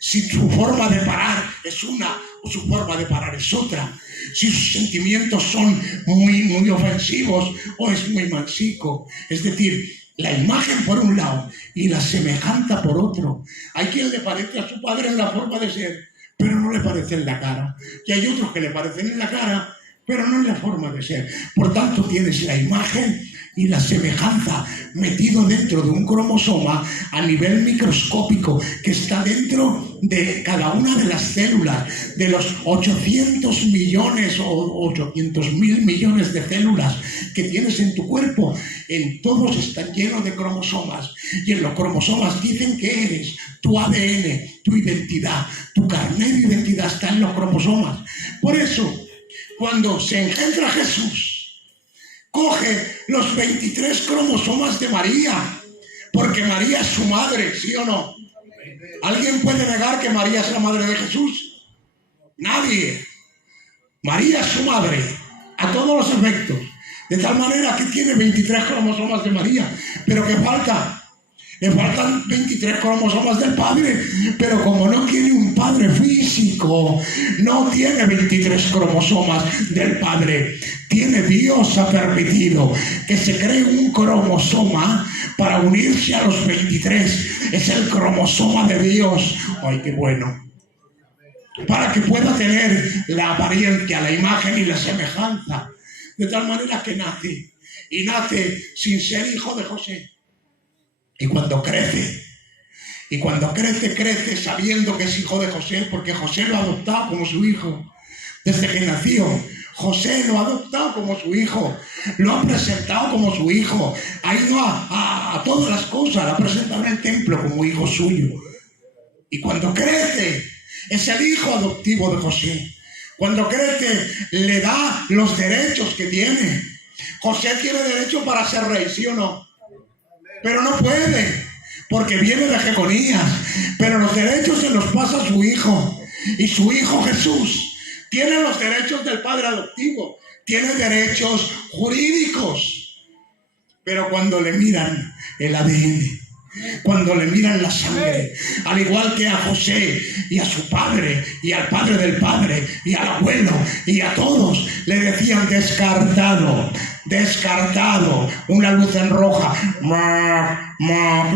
Si su forma de parar es una o su forma de parar es otra. Si sus sentimientos son muy ofensivos o es muy mansico. Es decir, la imagen por un lado y la semejanza por otro. Hay quien le parece a su padre en la forma de ser, pero no le parece en la cara. Y hay otros que le parecen en la cara, pero no en la forma de ser. Por tanto, tienes la imagen y la semejanza metido dentro de un cromosoma a nivel microscópico que está dentro de cada una de las células, de los 800 millones o 800.000 millones de células que tienes en tu cuerpo. En todos están llenos de cromosomas, y en los cromosomas dicen que eres, tu ADN, tu identidad, tu carnet de identidad está en los cromosomas. Por eso, cuando se engendra Jesús, coge los 23 cromosomas de María, porque María es su madre, ¿sí o no? ¿Alguien puede negar que María es la madre de Jesús? Nadie. María es su madre, a todos los efectos. De tal manera que tiene 23 cromosomas de María. ¿Pero qué falta? Le faltan 23 cromosomas del padre, pero como no tiene un padre físico, no tiene 23 cromosomas del padre. Dios ha permitido que se cree un cromosoma para unirse a los 23. Es el cromosoma de Dios. ¡Ay, qué bueno! Para que pueda tener la apariencia, la imagen y la semejanza. De tal manera que nace, y nace sin ser hijo de José. Y cuando crece sabiendo que es hijo de José, porque José lo ha adoptado como su hijo. Desde que nació, José lo ha adoptado como su hijo, lo ha presentado como su hijo, ha ido a todas las cosas, lo ha presentado en el templo como hijo suyo. Y cuando crece, es el hijo adoptivo de José. Cuando crece, le da los derechos que tiene. José tiene derecho para ser rey, ¿sí o no? Pero no puede, porque viene de Jeconías. Pero los derechos se los pasa a su hijo. Y su hijo Jesús tiene los derechos del padre adoptivo. Tiene derechos jurídicos. Pero cuando le miran el ADN, cuando le miran la sangre, al igual que a José y a su padre y al padre del padre y al abuelo y a todos, le decían descartado, descartado, una luz en roja,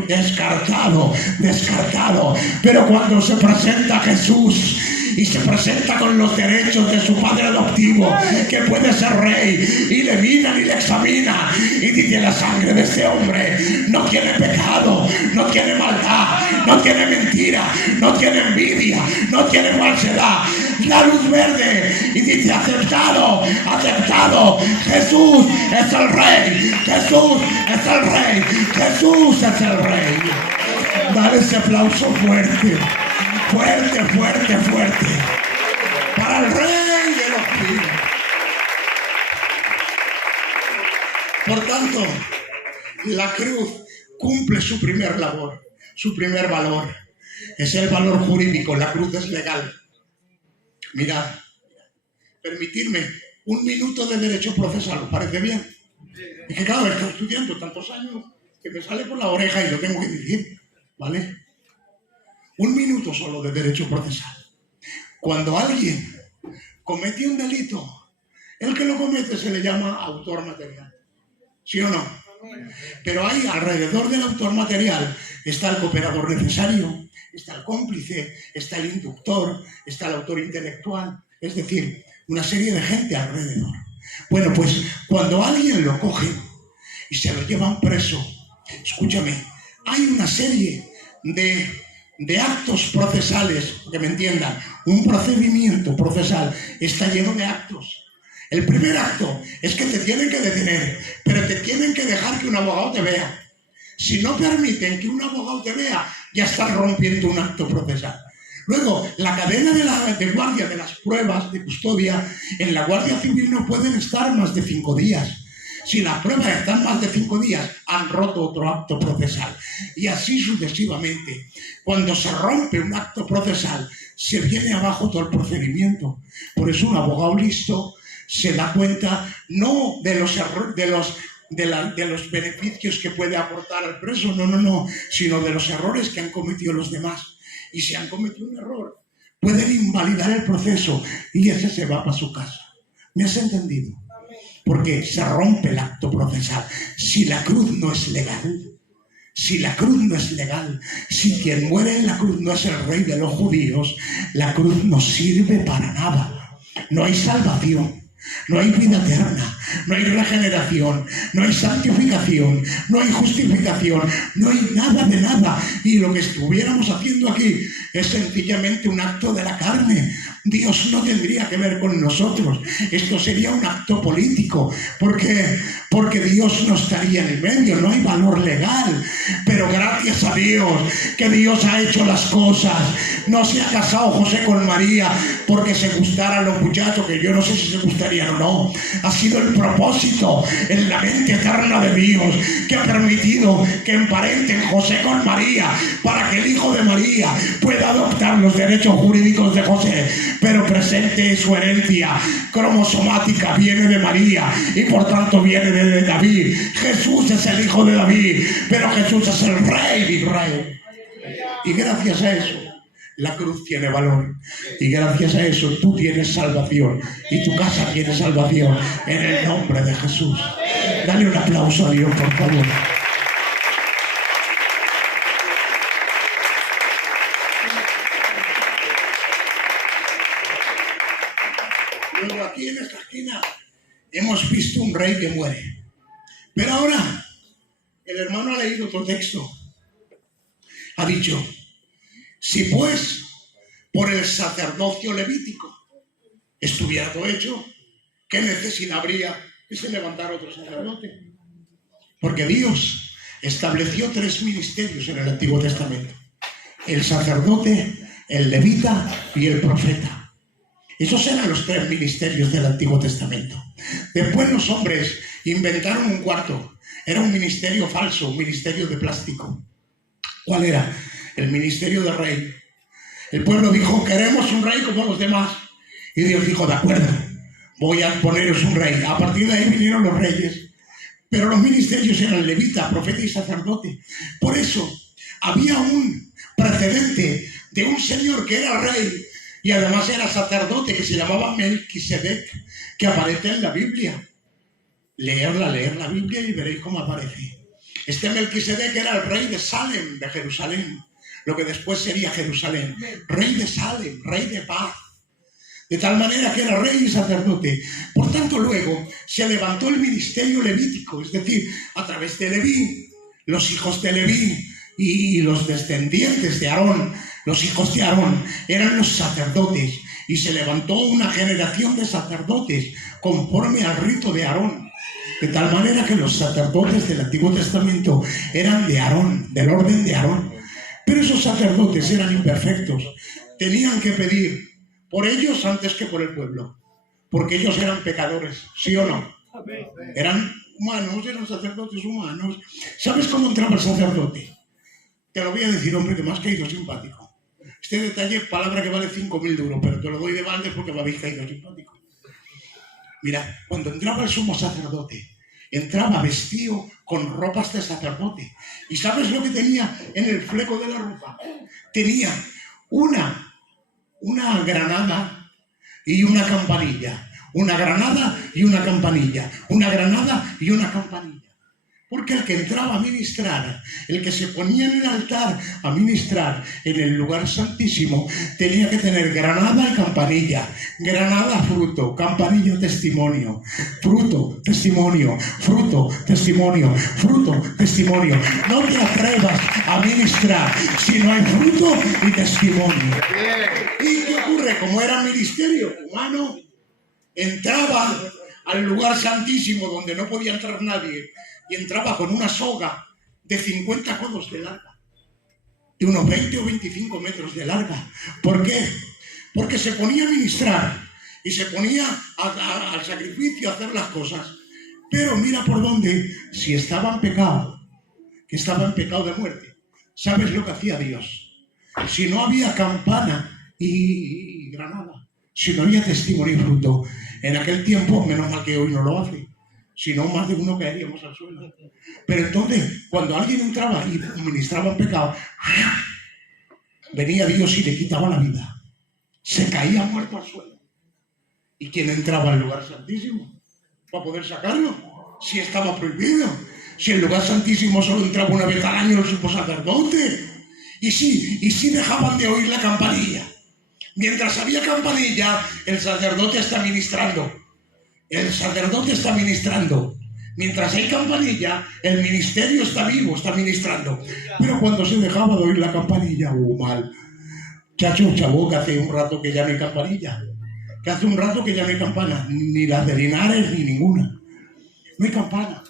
descartado, descartado. Pero cuando se presenta Jesús y se presenta con los derechos de su padre adoptivo, que puede ser rey, y le miran y le examinan y dice: la sangre de este hombre no tiene pecado, no tiene maldad, no tiene mentira, no tiene envidia, no tiene falsedad. La luz verde y dice: aceptado, aceptado, Jesús es el rey, Jesús es el rey, Jesús es el rey. Dale ese aplauso fuerte. Fuerte, fuerte, fuerte. Para el rey de los reyes. Por tanto, la cruz cumple su primer labor, su primer valor. Es el valor jurídico, la cruz es legal. Mirad, permitidme un minuto de derecho procesal, ¿os parece bien? Es que claro, he estado estudiando tantos años que me sale por la oreja y lo tengo que decir, ¿vale? Un minuto solo de derecho procesal. Cuando alguien comete un delito, el que lo comete se le llama autor material. ¿Sí o no? Pero hay alrededor del autor material, está el cooperador necesario, está el cómplice, está el inductor, está el autor intelectual, es decir, una serie de gente alrededor. Bueno, pues cuando alguien lo coge y se lo llevan preso, escúchame, hay una serie de actos procesales, que me entiendan, un procedimiento procesal está lleno de actos. El primer acto es que te tienen que detener, pero te tienen que dejar que un abogado te vea. Si no permiten que un abogado te vea, ya estás rompiendo un acto procesal. Luego, la cadena de guardia de las pruebas de custodia, en la Guardia Civil no pueden estar más de 5 días. Si las pruebas están más de 5 días, han roto otro acto procesal. Y así sucesivamente. Cuando se rompe un acto procesal, se viene abajo todo el procedimiento. Por eso un abogado listo se da cuenta no de los errores, de los beneficios que puede aportar al preso, no, sino de los errores que han cometido los demás. Y si han cometido un error, pueden invalidar el proceso y ese se va para su casa. ¿Me has entendido? Porque se rompe el acto procesal. Si la cruz no es legal, si la cruz no es legal, si quien muere en la cruz no es el rey de los judíos, la cruz no sirve para nada. No hay salvación, no hay vida eterna, no hay regeneración, no hay santificación, no hay justificación, no hay nada de nada. Y lo que estuviéramos haciendo aquí es sencillamente un acto de la carne. Dios no tendría que ver con nosotros. Esto sería un acto político, porque Dios no estaría en el medio, no hay valor legal. Pero gracias a Dios que Dios ha hecho las cosas. No se ha casado José con María porque se gustaran los muchachos, que yo no sé si se gustarían o no. Ha sido el propósito en la mente eterna de Dios que ha permitido que emparenten José con María para que el hijo de María pueda adoptar los derechos jurídicos de José, pero presente su herencia cromosomática viene de María y por tanto viene de David. Jesús es el hijo de David, pero Jesús es el rey de Israel. Y gracias a eso la cruz tiene valor, y gracias a eso tú tienes salvación y tu casa tiene salvación en el nombre de Jesús. Dale un aplauso a Dios, por favor. Luego aquí en esta esquina hemos visto un rey que muere, pero ahora el hermano ha leído otro texto. Ha dicho: si pues por el sacerdocio levítico estuviera todo hecho, ¿qué necesidad habría de se levantar otro sacerdote? Porque Dios estableció 3 ministerios en el Antiguo Testamento: el sacerdote, el levita y el profeta. Esos eran los 3 ministerios del Antiguo Testamento. Después los hombres inventaron un cuarto. Era un ministerio falso, un ministerio de plástico. ¿Cuál era? El ministerio de rey. El pueblo dijo: queremos un rey como los demás. Y Dios dijo: de acuerdo, voy a poneros un rey. A partir de ahí vinieron los reyes. Pero los ministerios eran levita, profeta y sacerdote. Por eso había un precedente de un señor que era rey y además era sacerdote, que se llamaba Melquisedec, que aparece en la Biblia. Leer la Biblia y veréis cómo aparece. Este Melquisedec era el rey de Salem, de Jerusalén, lo que después sería Jerusalén. Rey de Salem, rey de paz. De tal manera que era rey y sacerdote. Por tanto, luego se levantó el ministerio levítico, es decir, a través de Leví, los hijos de Leví y los descendientes de Aarón, los hijos de Aarón, eran los sacerdotes. Y se levantó una generación de sacerdotes conforme al rito de Aarón. De tal manera que los sacerdotes del Antiguo Testamento eran de Aarón, del orden de Aarón. Pero esos sacerdotes eran imperfectos. Tenían que pedir por ellos antes que por el pueblo. Porque ellos eran pecadores, ¿sí o no? Eran humanos, eran sacerdotes humanos. ¿Sabes cómo entraba el sacerdote? Te lo voy a decir, hombre, que me has caído simpático. Este detalle, palabra que vale 5.000 duros, pero te lo doy de balde porque me habéis caído simpático. Mira, cuando entraba el sumo sacerdote, entraba vestido con ropas de sacerdote. ¿Y sabes lo que tenía en el fleco de la ropa? Tenía una granada y una campanilla. Una granada y una campanilla. Una granada y una campanilla. Porque el que entraba a ministrar, el que se ponía en el altar a ministrar en el lugar santísimo, tenía que tener granada y campanilla. Granada, fruto; campanilla, testimonio. Fruto, testimonio. Fruto, testimonio. Fruto, testimonio. No te atrevas a ministrar si no hay fruto y testimonio. ¿Y qué ocurre? Como era ministerio humano, entraba al lugar santísimo donde no podía entrar nadie. Y entraba con una soga de 50 codos de larga, de unos 20 o 25 metros de larga. ¿Por qué? Porque se ponía a ministrar y se ponía al sacrificio a hacer las cosas. Pero mira por dónde, si estaba en pecado, que estaba en pecado de muerte, ¿sabes lo que hacía Dios? Si no había campana y granada, si no había testimonio y fruto, en aquel tiempo, menos mal que hoy no lo hace, si no, más de uno caeríamos al suelo. Pero entonces, cuando alguien entraba y ministraba en pecado, venía Dios y le quitaba la vida. Se caía muerto al suelo. ¿Y quién entraba al lugar santísimo? ¿Para poder sacarlo? Si estaba prohibido. Si el lugar santísimo solo entraba una vez al año los sumos sacerdotes. Y sí dejaban de oír la campanilla. Mientras había campanilla, el sacerdote está ministrando. El sacerdote está ministrando. Mientras hay campanilla, el ministerio está vivo, está ministrando. Pero cuando se dejaba de oír la campanilla, mal. Chacho, chavo, que hace un rato que ya no hay campanilla. Que hace un rato que ya no hay campana. Ni las de Linares, ni ninguna. No hay campana.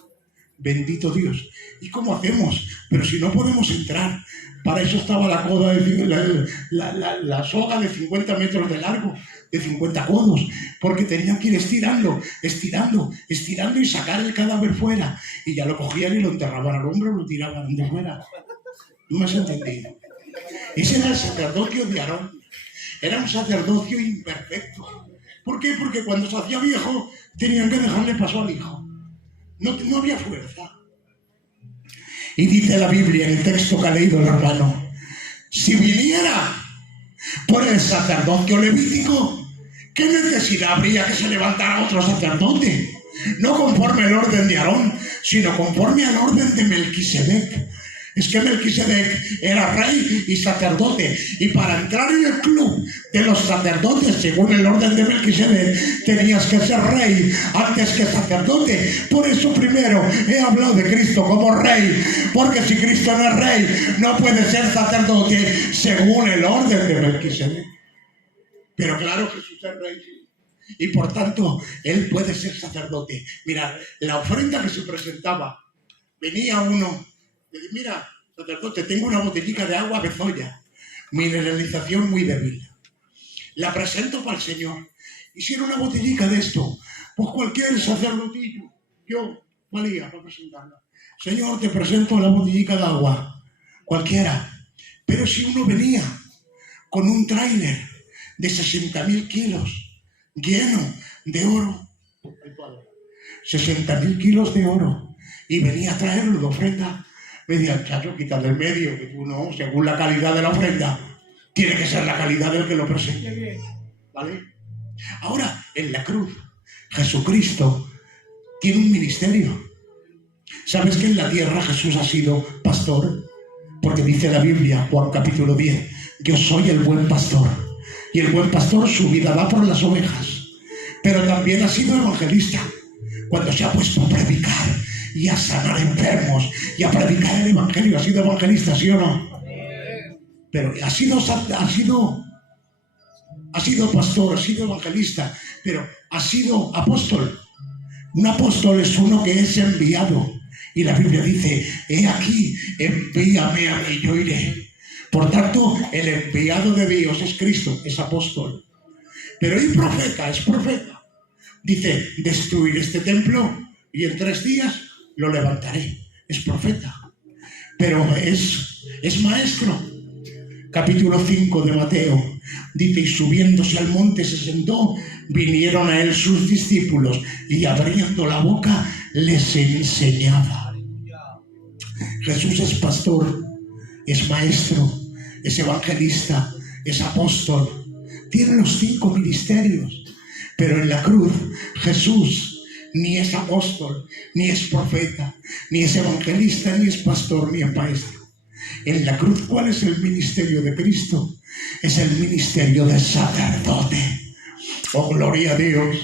Bendito Dios. ¿Y cómo hacemos? Pero si no podemos entrar. Para eso estaba la coda, la soga de 50 metros de largo, de 50 codos, porque tenían que ir estirando y sacar el cadáver fuera. Y ya lo cogían y lo enterraban al hombro, lo tiraban de fuera. ¿No me has entendido? Ese era el sacerdocio de Aarón. Era un sacerdocio imperfecto. ¿Por qué? Porque cuando se hacía viejo tenían que dejarle paso al hijo. No había fuerza. Y dice la Biblia en el texto que ha leído el hermano, si viniera por el sacerdocio levítico, ¿qué necesidad habría que se levantara otro sacerdote? No conforme al orden de Aarón, sino conforme al orden de Melquisedec. Es que Melquisedec era rey y sacerdote, y para entrar en el club de los sacerdotes, según el orden de Melquisedec, tenías que ser rey antes que sacerdote. Por eso primero he hablado de Cristo como rey, porque si Cristo no es rey, no puede ser sacerdote según el orden de Melquisedec. Pero claro, Jesús es rey, y por tanto, él puede ser sacerdote. Mirad, la ofrenda que se presentaba, venía uno, mira, sacerdote, tengo una botellita de agua Bezoya, mineralización muy débil. La presento para el Señor. Y si era una botellita de esto, pues cualquier sacerdotillo, yo valía para presentarla. Señor, te presento la botellita de agua, cualquiera. Pero si uno venía con un tráiler de 60.000 kilos, lleno de oro, 60.000 kilos de oro, y venía a traerlo de ofrenda, me decía, chacho, quita del medio, que tú no, según la calidad de la ofrenda, tiene que ser la calidad del que lo presente. ¿Vale? Ahora, en la cruz, Jesucristo tiene un ministerio. ¿Sabes que en la tierra Jesús ha sido pastor? Porque dice la Biblia, Juan capítulo 10, yo soy el buen pastor. Y el buen pastor su vida da por las ovejas. Pero también ha sido evangelista. Cuando se ha puesto a predicar y a sanar enfermos y a predicar el evangelio, ha sido evangelista, ¿sí o no? Pero ha sido pastor, ha sido evangelista, pero ha sido apóstol. Un apóstol es uno que es enviado. Y la Biblia dice, he aquí, envíame a mí, yo iré. Por tanto, el enviado de Dios es Cristo, es apóstol. Pero el profeta es profeta. Dice, destruir este templo y en 3 días lo levantaré. Es profeta. Pero es maestro. Capítulo 5 de Mateo. Dice, y subiéndose al monte se sentó, vinieron a él sus discípulos y abriendo la boca les enseñaba. Jesús es pastor, es maestro, es evangelista, es apóstol. Tiene los 5 ministerios. Pero en la cruz Jesús ni es apóstol, ni es profeta, ni es evangelista, ni es pastor, ni es maestro. En la cruz, ¿cuál es el ministerio de Cristo? Es el ministerio del sacerdote. Oh, gloria a Dios.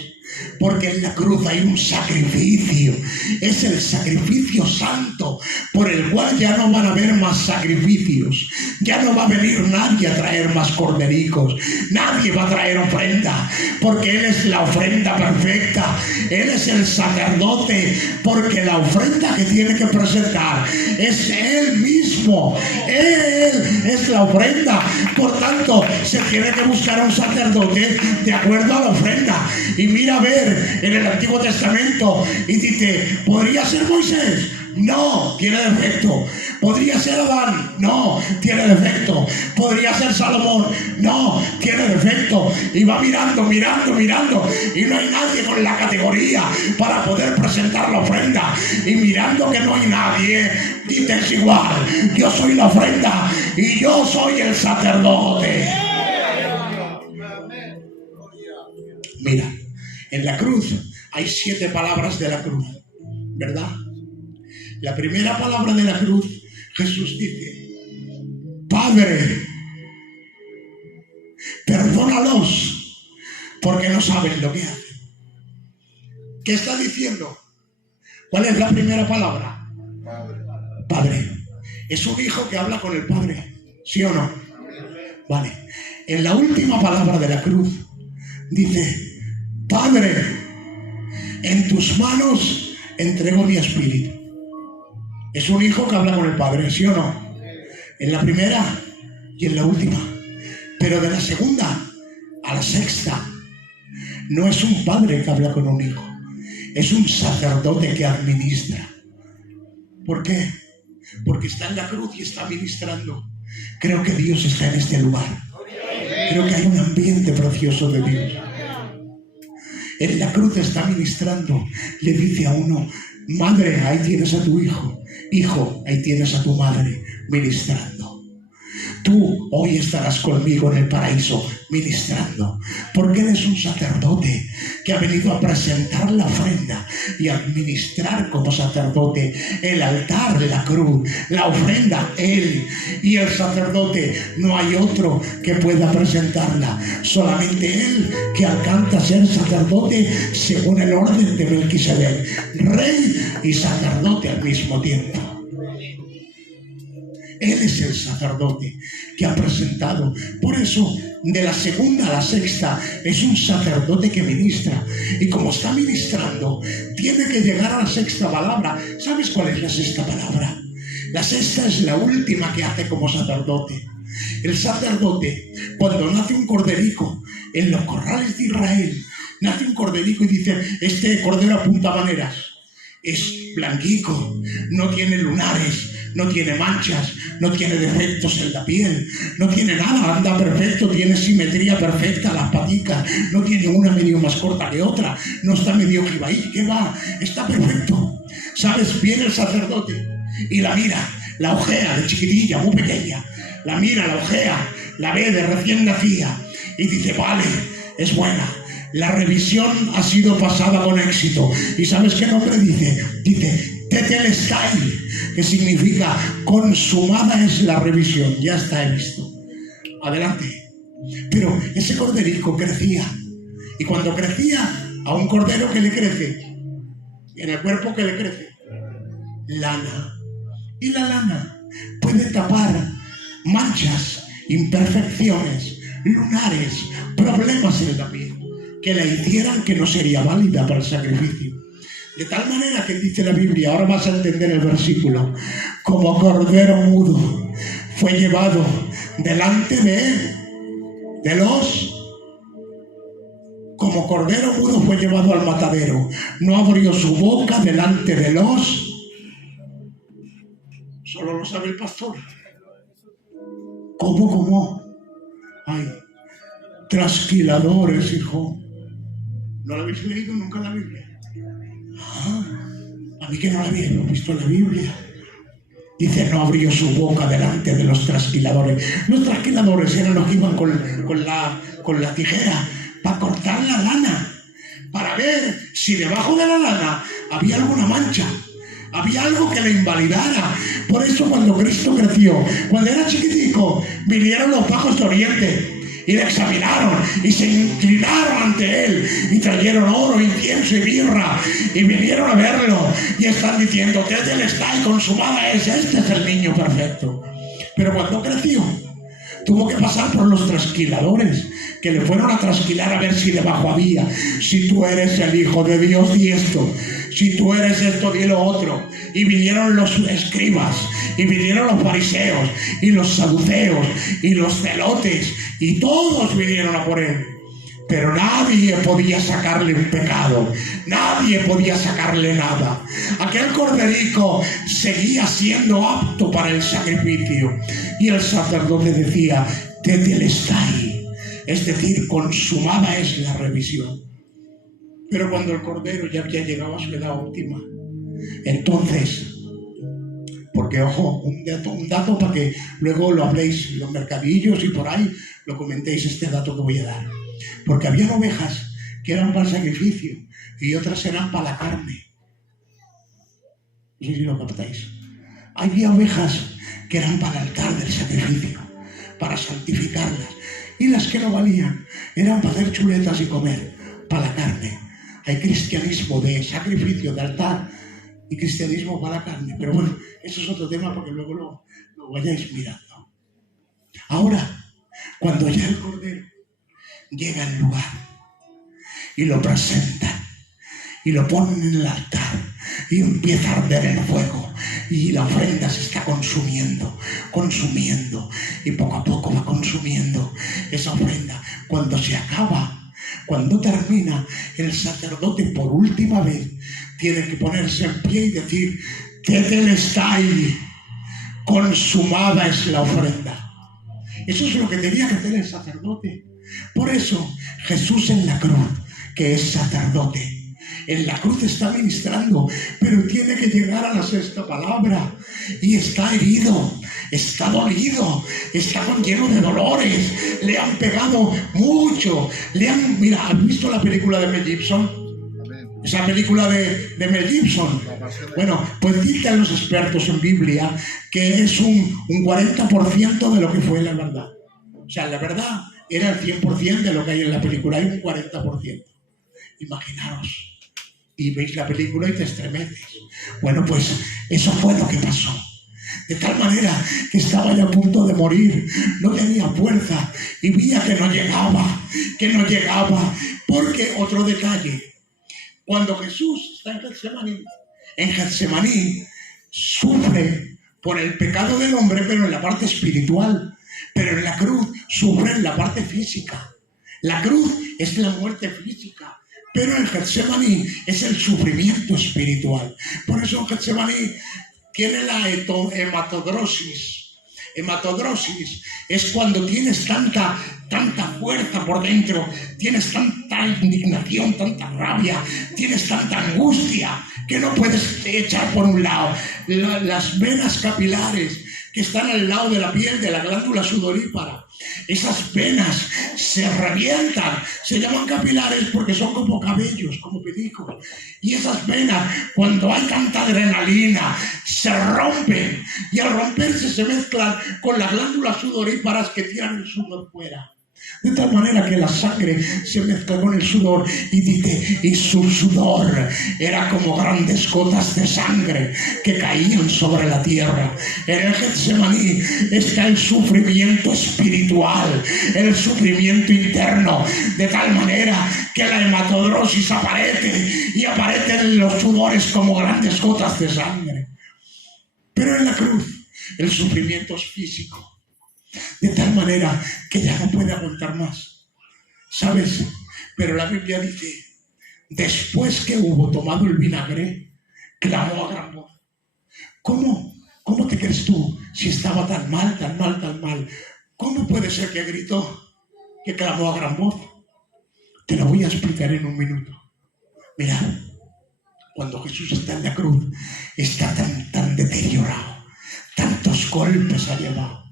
Porque en la cruz hay un sacrificio. Es el sacrificio santo por el cual ya no van a haber más sacrificios. Ya no va a venir nadie a traer más cordericos. Nadie va a traer ofrenda, porque Él es la ofrenda perfecta. Él es el sacerdote, porque la ofrenda que tiene que presentar es Él mismo. Él es la ofrenda. Por tanto, se tiene que buscar a un sacerdote de acuerdo a la ofrenda. Y mira a ver en el Antiguo Testamento y dice, ¿podría ser Moisés? No, tiene defecto. ¿Podría ser Adán? No, tiene defecto. ¿Podría ser Salomón? No, tiene defecto. Y va mirando, y no hay nadie con la categoría para poder presentar la ofrenda. Y mirando que no hay nadie, dice, es igual, yo soy la ofrenda y yo soy el sacerdote. Mira, en la cruz hay 7 palabras de la cruz, ¿verdad? La primera palabra de la cruz, Jesús dice, Padre, perdónalos porque no saben lo que hacen. ¿Qué está diciendo? ¿Cuál es la primera palabra? Padre. Es un hijo que habla con el Padre, ¿sí o no? Vale. En la última palabra de la cruz dice: Padre, en tus manos entrego mi espíritu. Es un hijo que habla con el Padre, ¿sí o no? En la primera y en la última. Pero de la segunda a la sexta, no es un padre que habla con un hijo, es un sacerdote que administra. ¿Por qué? Porque está en la cruz y está ministrando. Creo que Dios está en este lugar. Creo que hay un ambiente precioso de Dios. En la cruz está ministrando. Le dice a uno: madre, ahí tienes a tu hijo. Hijo, ahí tienes a tu madre ministrando. Tú hoy estarás conmigo en el paraíso ministrando, porque eres un sacerdote que ha venido a presentar la ofrenda y a administrar como sacerdote el altar, la cruz, la ofrenda, él y el sacerdote. No hay otro que pueda presentarla, solamente él, que alcanza a ser sacerdote según el orden de Melquisedec, rey y sacerdote al mismo tiempo. Él es el sacerdote que ha presentado. Por eso, de la segunda a la sexta, es un sacerdote que ministra. Y como está ministrando, tiene que llegar a la sexta palabra. ¿Sabes cuál es la sexta palabra? La sexta es la última que hace como sacerdote. El sacerdote, cuando nace un corderico en los corrales de Israel, nace un corderico y dice: este cordero apunta maneras. Es blanquico, no tiene lunares, no tiene manchas, no tiene defectos en la piel, no tiene nada, anda perfecto, tiene simetría perfecta, las paticas, no tiene una medio más corta que otra, no está medio jibaí, ¿qué va? Está perfecto. ¿Sabes? Viene el sacerdote y la mira, la ojea de chiquitilla, muy pequeña, la mira, la ojea, la ve de recién nacida y dice: vale, es buena. La revisión ha sido pasada con éxito. ¿Y sabes qué nombre dice? Dice Tetelestai, que significa consumada es la revisión. Ya está, he visto. Adelante. Pero ese corderico crecía. Y cuando crecía, a un cordero que le crece, en el cuerpo que le crece, lana. Y la lana puede tapar manchas, imperfecciones, lunares, problemas en la piel, que la hicieran que no sería válida para el sacrificio. De tal manera que dice la Biblia, ahora vas a entender el versículo: como cordero mudo fue llevado delante de él, como cordero mudo fue llevado al matadero, no abrió su boca delante de los... Solo lo sabe el pastor. ¿Cómo? Ay, trasquiladores, hijo. ¿No lo habéis leído nunca en la Biblia? A mí que no lo había visto en la Biblia. Dice: no abrió su boca delante de los trasquiladores. Los trasquiladores eran los que iban con la tijera para cortar la lana, para ver si debajo de la lana había alguna mancha, había algo que le invalidara. Por eso cuando Cristo creció, cuando era chiquitico, vinieron los pajos de Oriente y le examinaron y se inclinaron ante él y trajeron oro, incienso y mirra y vinieron a verlo y están diciendo: Tetelestai, consumada es, este es el niño perfecto. Pero cuando creció, tuvo que pasar por los trasquiladores, que le fueron a trasquilar a ver si debajo había. Si tú eres el Hijo de Dios, di esto. Si tú eres esto, di lo otro. Y vinieron los escribas, y vinieron los fariseos, y los saduceos, y los celotes, y todos vinieron a por él. Pero nadie podía sacarle un pecado, nadie podía sacarle nada. Aquel corderico seguía siendo apto para el sacrificio. Y el sacerdote decía: Tetelestai, es decir, consumada es la revisión. Pero cuando el cordero ya había llegado a su edad óptima, entonces, porque ojo, un dato para que luego lo habléis en los mercadillos y por ahí lo comentéis, este dato que voy a dar. Porque había ovejas que eran para el sacrificio y otras eran para la carne. No sé si lo captáis. Había ovejas que eran para el altar del sacrificio, para santificarlas. Y las que no valían eran para hacer chuletas y comer, para la carne. Hay cristianismo de sacrificio, de altar, y cristianismo para la carne. Pero bueno, eso es otro tema porque luego lo vayáis mirando. Ahora, cuando ya el Cordero llega al lugar y lo presentan y lo ponen en el altar y empieza a arder el fuego y la ofrenda se está consumiendo y poco a poco va consumiendo esa ofrenda. Cuando se acaba, cuando termina, el sacerdote por última vez tiene que ponerse en pie y decir: Tetelestai, consumada es la ofrenda. Eso es lo que tenía que hacer el sacerdote. Por eso Jesús en la cruz, que es sacerdote, en la cruz está ministrando, pero tiene que llegar a la sexta palabra y está herido, está dolido, está lleno de dolores, le han pegado mucho, mira, ¿has visto la película de Mel Gibson? Esa película de Mel Gibson. Bueno, pues dicen los expertos en Biblia que es un 40% de lo que fue la verdad. O sea, la verdad era el 100% de lo que hay en la película, hay un 40%. Imaginaros. Y veis la película y te estremeces. Bueno, pues eso fue lo que pasó. De tal manera que estaba ya a punto de morir, no tenía fuerza y veía que no llegaba, porque otro detalle, cuando Jesús está en Getsemaní sufre por el pecado del hombre, pero en la parte espiritual, pero en la cruz sufre en la parte física. La cruz es la muerte física, pero el Getsemaní es el sufrimiento espiritual. Por eso en Getsemaní tiene la hematodrosis. Hematodrosis es cuando tienes tanta fuerza por dentro, tienes tanta indignación, tanta rabia, tienes tanta angustia que no puedes echar por un lado. Las venas capilares que están al lado de la piel de la glándula sudorípara, esas venas se revientan, se llaman capilares porque son como cabellos, como pedicos, y esas venas, cuando hay tanta adrenalina, se rompen, y al romperse se mezclan con las glándulas sudoríparas que tiran el sudor fuera. De tal manera que la sangre se mezcla con el sudor y dice, y su sudor era como grandes gotas de sangre que caían sobre la tierra. En el Getsemaní está el sufrimiento espiritual, el sufrimiento interno, de tal manera que la hematodrosis aparece y aparecen los sudores como grandes gotas de sangre. Pero en la cruz el sufrimiento es físico. De tal manera que ya no puede aguantar más. ¿Sabes? Pero la Biblia dice, después que hubo tomado el vinagre, clamó a gran voz. ¿Cómo te crees tú si estaba tan mal? ¿Cómo puede ser que gritó, que clamó a gran voz? Te lo voy a explicar en un minuto. Mirad, cuando Jesús está en la cruz, está tan deteriorado, tantos golpes ha llevado,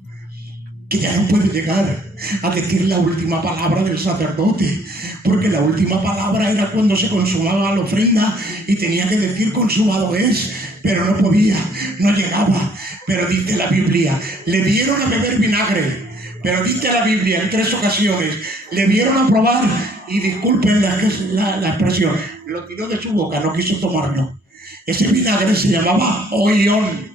que ya no puede llegar a decir la última palabra del sacerdote, porque la última palabra era cuando se consumaba la ofrenda y tenía que decir consumado es, pero no podía, no llegaba. Pero dice la Biblia, le dieron a beber vinagre, pero dice la Biblia en 3 ocasiones, le dieron a probar y disculpen la expresión, lo tiró de su boca, no quiso tomarlo. Ese vinagre se llamaba oión.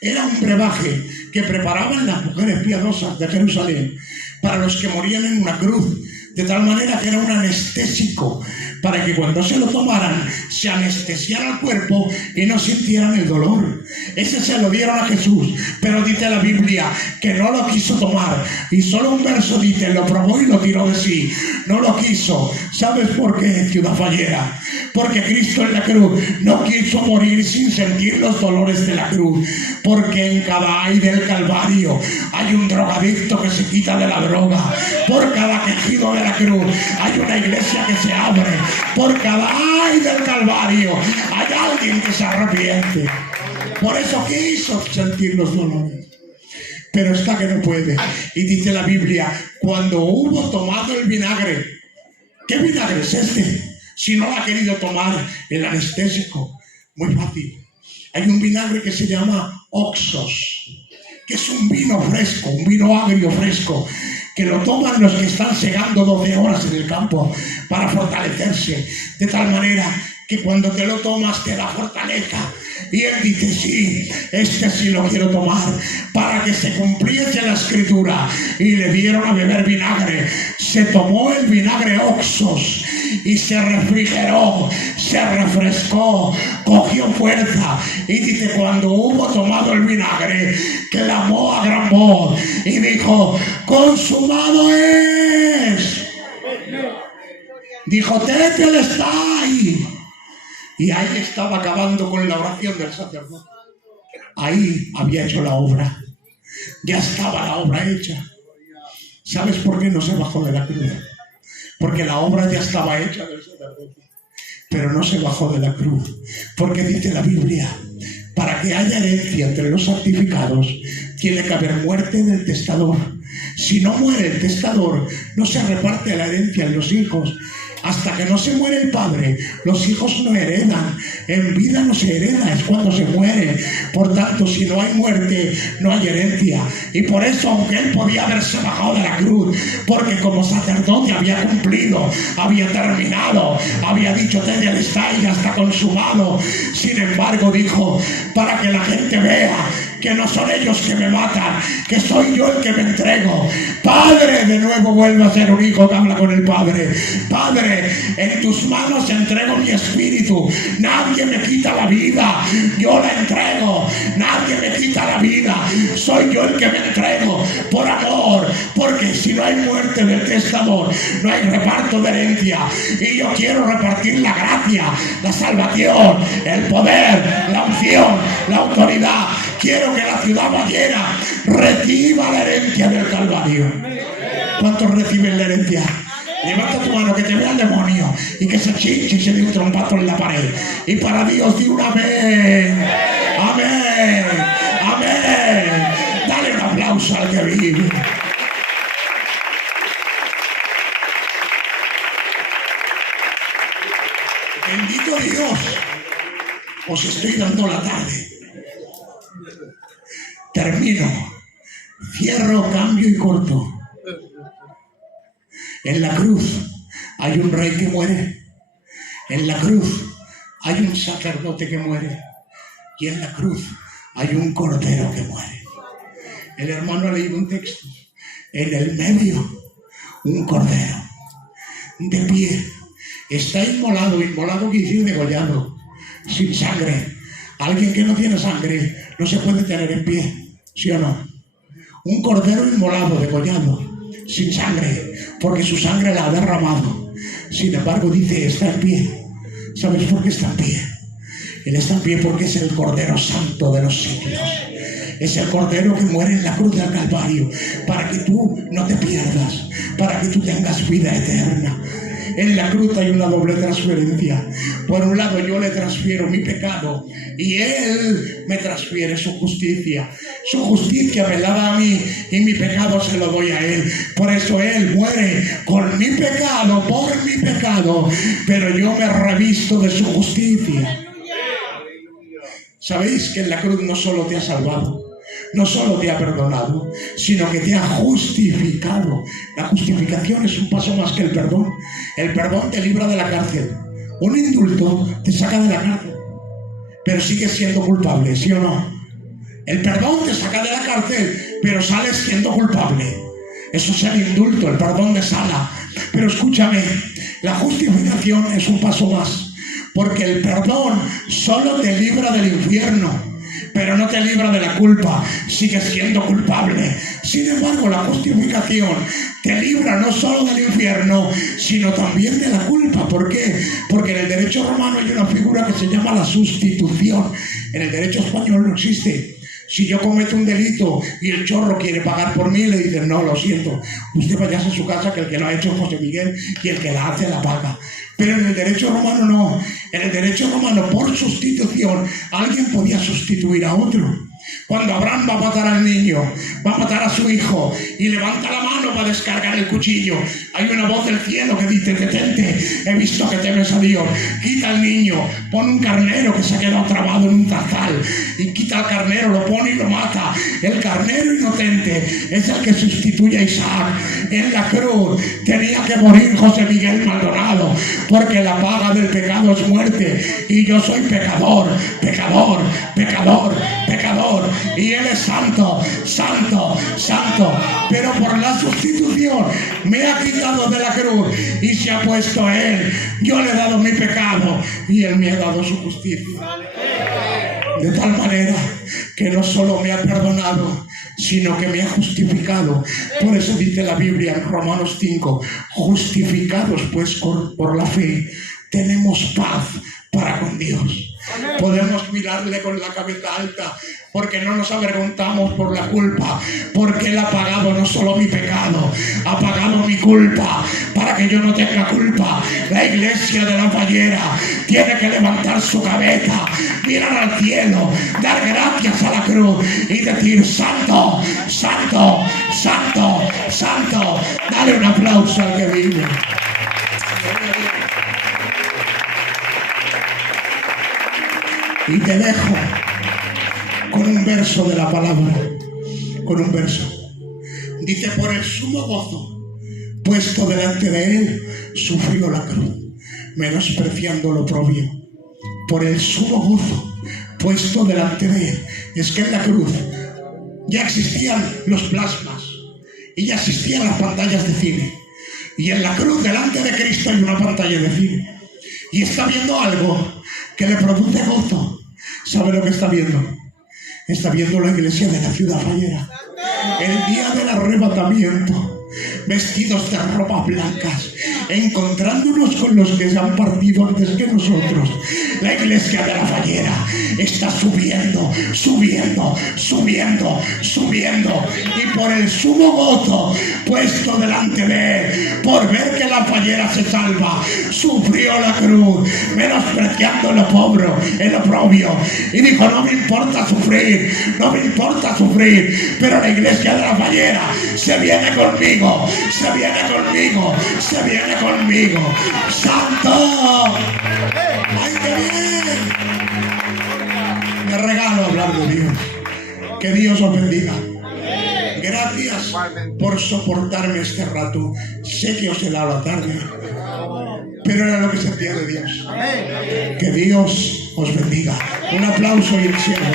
Era un brebaje que preparaban las mujeres piadosas de Jerusalén para los que morían en una cruz, de tal manera que era un anestésico, para que cuando se lo tomaran se anestesiara el cuerpo y no sintieran el dolor. Ese se lo dieron a Jesús, pero dice la Biblia que no lo quiso tomar, y solo un verso dice, lo probó y lo tiró de sí, no lo quiso. ¿Sabes por qué, ciudad fallera? Porque Cristo en la cruz no quiso morir sin sentir los dolores de la cruz, porque en cada ay del Calvario hay un drogadicto que se quita de la droga, por cada quejido de la cruz hay una iglesia que se abre, por cada ay del Calvario hay alguien que se arrepiente. Por eso quiso sentir los dolores, pero está que no puede. Y dice la Biblia, cuando hubo tomado el vinagre, ¿qué vinagre es este? Si no lo ha querido tomar el anestésico, muy fácil. Hay un vinagre que se llama Oxos, que es un vino fresco, un vino agrio fresco, que lo toman los que están segando 12 horas en el campo para fortalecerse, de tal manera que cuando te lo tomas te da fortaleza. Y él dice, sí, este sí lo quiero tomar, para que se cumpliese la escritura. Y le dieron a beber vinagre. Se tomó el vinagre Oxos y se refrigeró, se refrescó, cogió fuerza. Y dice, cuando hubo tomado el vinagre, clamó a gran voz y dijo, consumado es. Dijo, tetelestai. Y ahí estaba acabando con la oración del sacerdote. Ahí había hecho la obra. Ya estaba la obra hecha. ¿Sabes por qué no se bajó de la cruz? Porque la obra ya estaba hecha del sacerdote. Pero no se bajó de la cruz. Porque dice la Biblia, para que haya herencia entre los santificados, tiene que haber muerte del testador. Si no muere el testador, no se reparte la herencia en los hijos. Hasta que no se muere el padre, los hijos no heredan. En vida no se hereda, es cuando se muere. Por tanto, si no hay muerte, no hay herencia. Y por eso, aunque él podía haberse bajado de la cruz, porque como sacerdote había cumplido, había terminado, había dicho, tetelestai, ya está consumado. Sin embargo, dijo, para que la gente vea que no son ellos que me matan, que soy yo el que me entrego. Padre, de nuevo vuelve a ser un hijo que habla con el Padre. Padre, en tus manos entrego mi espíritu. Nadie me quita la vida, yo la entrego. Nadie me quita la vida, soy yo el que me entrego por amor. Porque si no hay muerte del testador, no hay reparto de herencia. Y yo quiero repartir la gracia, la salvación, el poder, la unción, la autoridad. Quiero que la ciudad ballena reciba la herencia del Calvario. ¿Cuántos reciben la herencia? Levanta tu mano, que te vea el demonio y que se chinche y se dé un trompazo en la pared. Y para Dios, di un amén. Amén. Amén. Dale un aplauso al que vive. Bendito Dios. Os estoy dando la tarde. Termino, cierro, cambio y corto. En la cruz hay un rey que muere. En la cruz hay un sacerdote que muere. Y en la cruz hay un cordero que muere. El hermano ha leído un texto. En el medio, un cordero. De pie. Está inmolado. Inmolado quiere decir degollado. Sin sangre. Alguien que no tiene sangre no se puede tener en pie. ¿Sí o no? Un cordero inmolado, degollado, sin sangre, porque su sangre la ha derramado. Sin embargo, dice, está en pie. ¿Sabes por qué está en pie? Él está en pie porque es el Cordero Santo de los siglos. Es el Cordero que muere en la cruz del Calvario, para que tú no te pierdas, para que tú tengas vida eterna. En la cruz hay una doble transferencia. Por un lado, yo le transfiero mi pecado y Él me transfiere su justicia. Su justicia me la da a mí y mi pecado se lo doy a Él. Por eso Él muere con mi pecado, por mi pecado, pero yo me revisto de su justicia. ¿Sabéis que en la cruz no solo te ha salvado? No solo te ha perdonado, sino que te ha justificado. La justificación es un paso más que el perdón. El perdón te libra de la cárcel. Un indulto te saca de la cárcel, pero sigues siendo culpable, ¿sí o no? El perdón te saca de la cárcel, pero sales siendo culpable. Eso es el indulto, el perdón de sala. Pero escúchame, la justificación es un paso más, porque el perdón solo te libra del infierno, pero no te libra de la culpa, sigues siendo culpable. Sin embargo, la justificación te libra no solo del infierno, sino también de la culpa. ¿Por qué? Porque en el derecho romano hay una figura que se llama la sustitución. En el derecho español no existe. Si yo cometo un delito y el chorro quiere pagar por mí, le dicen, no, lo siento, usted vaya a su casa, que el que lo ha hecho es José Miguel y el que la hace la paga. Pero en el derecho romano no. En el derecho romano, por sustitución, alguien podía sustituir a otro. Cuando Abraham va a matar al niño, va a matar a su hijo y levanta la mano para descargar el cuchillo, hay una voz del cielo que dice: detente, he visto que temes a Dios, quita al niño, pon un carnero que se ha quedado trabado en un zarzal, y quita al carnero, lo pone y lo mata. El carnero inocente es el que sustituye a Isaac. En la cruz tenía que morir José Miguel Maldonado, porque la paga del pecado es muerte, y yo soy pecador, pecador, pecador, pecador, y Él es santo, santo, santo, pero por la sustitución me ha quitado de la cruz y se ha puesto a Él. Yo le he dado mi pecado y Él me ha dado su justicia, de tal manera que no solo me ha perdonado, sino que me ha justificado. Por eso dice la Biblia en Romanos 5: justificados pues por la fe, tenemos paz para con Dios. Podemos mirarle con la cabeza alta, porque no nos avergonzamos por la culpa, porque Él ha pagado no solo mi pecado, ha pagado mi culpa para que yo no tenga culpa. La iglesia de La Fallera tiene que levantar su cabeza, mirar al cielo, dar gracias a la cruz y decir: santo, santo, santo, santo. Dale un aplauso al que vive. Y te dejo con un verso de la palabra, con un verso. Dice: por el sumo gozo puesto delante de Él, sufrió la cruz, menospreciando lo propio. Por el sumo gozo puesto delante de Él. Es que en la cruz ya existían los plasmas y ya existían las pantallas de cine. Y en la cruz delante de Cristo hay una pantalla de cine. Y está viendo algo que le produce gozo. ¿Sabe lo que está viendo? Está viendo la iglesia de la Ciudad Fallera. El día del arrebatamiento, vestidos de ropas blancas, encontrándonos con los que se han partido antes que nosotros. La iglesia de La Fallera está subiendo, subiendo, subiendo, subiendo, y por el sumo gozo puesto delante de Él, por ver que La Fallera se salva, sufrió la cruz, menospreciando el oprobio, y dijo: no me importa sufrir, no me importa sufrir, pero la iglesia de La Fallera se viene conmigo, se viene conmigo, se viene conmigo. ¡Santo! ¡Ay, qué bien! Me regalo hablar de Dios. Que Dios os bendiga. Gracias por soportarme este rato. Sé que os he dado la tarde, pero era lo que sentía de Dios. Que Dios os bendiga. Un aplauso y el cielo.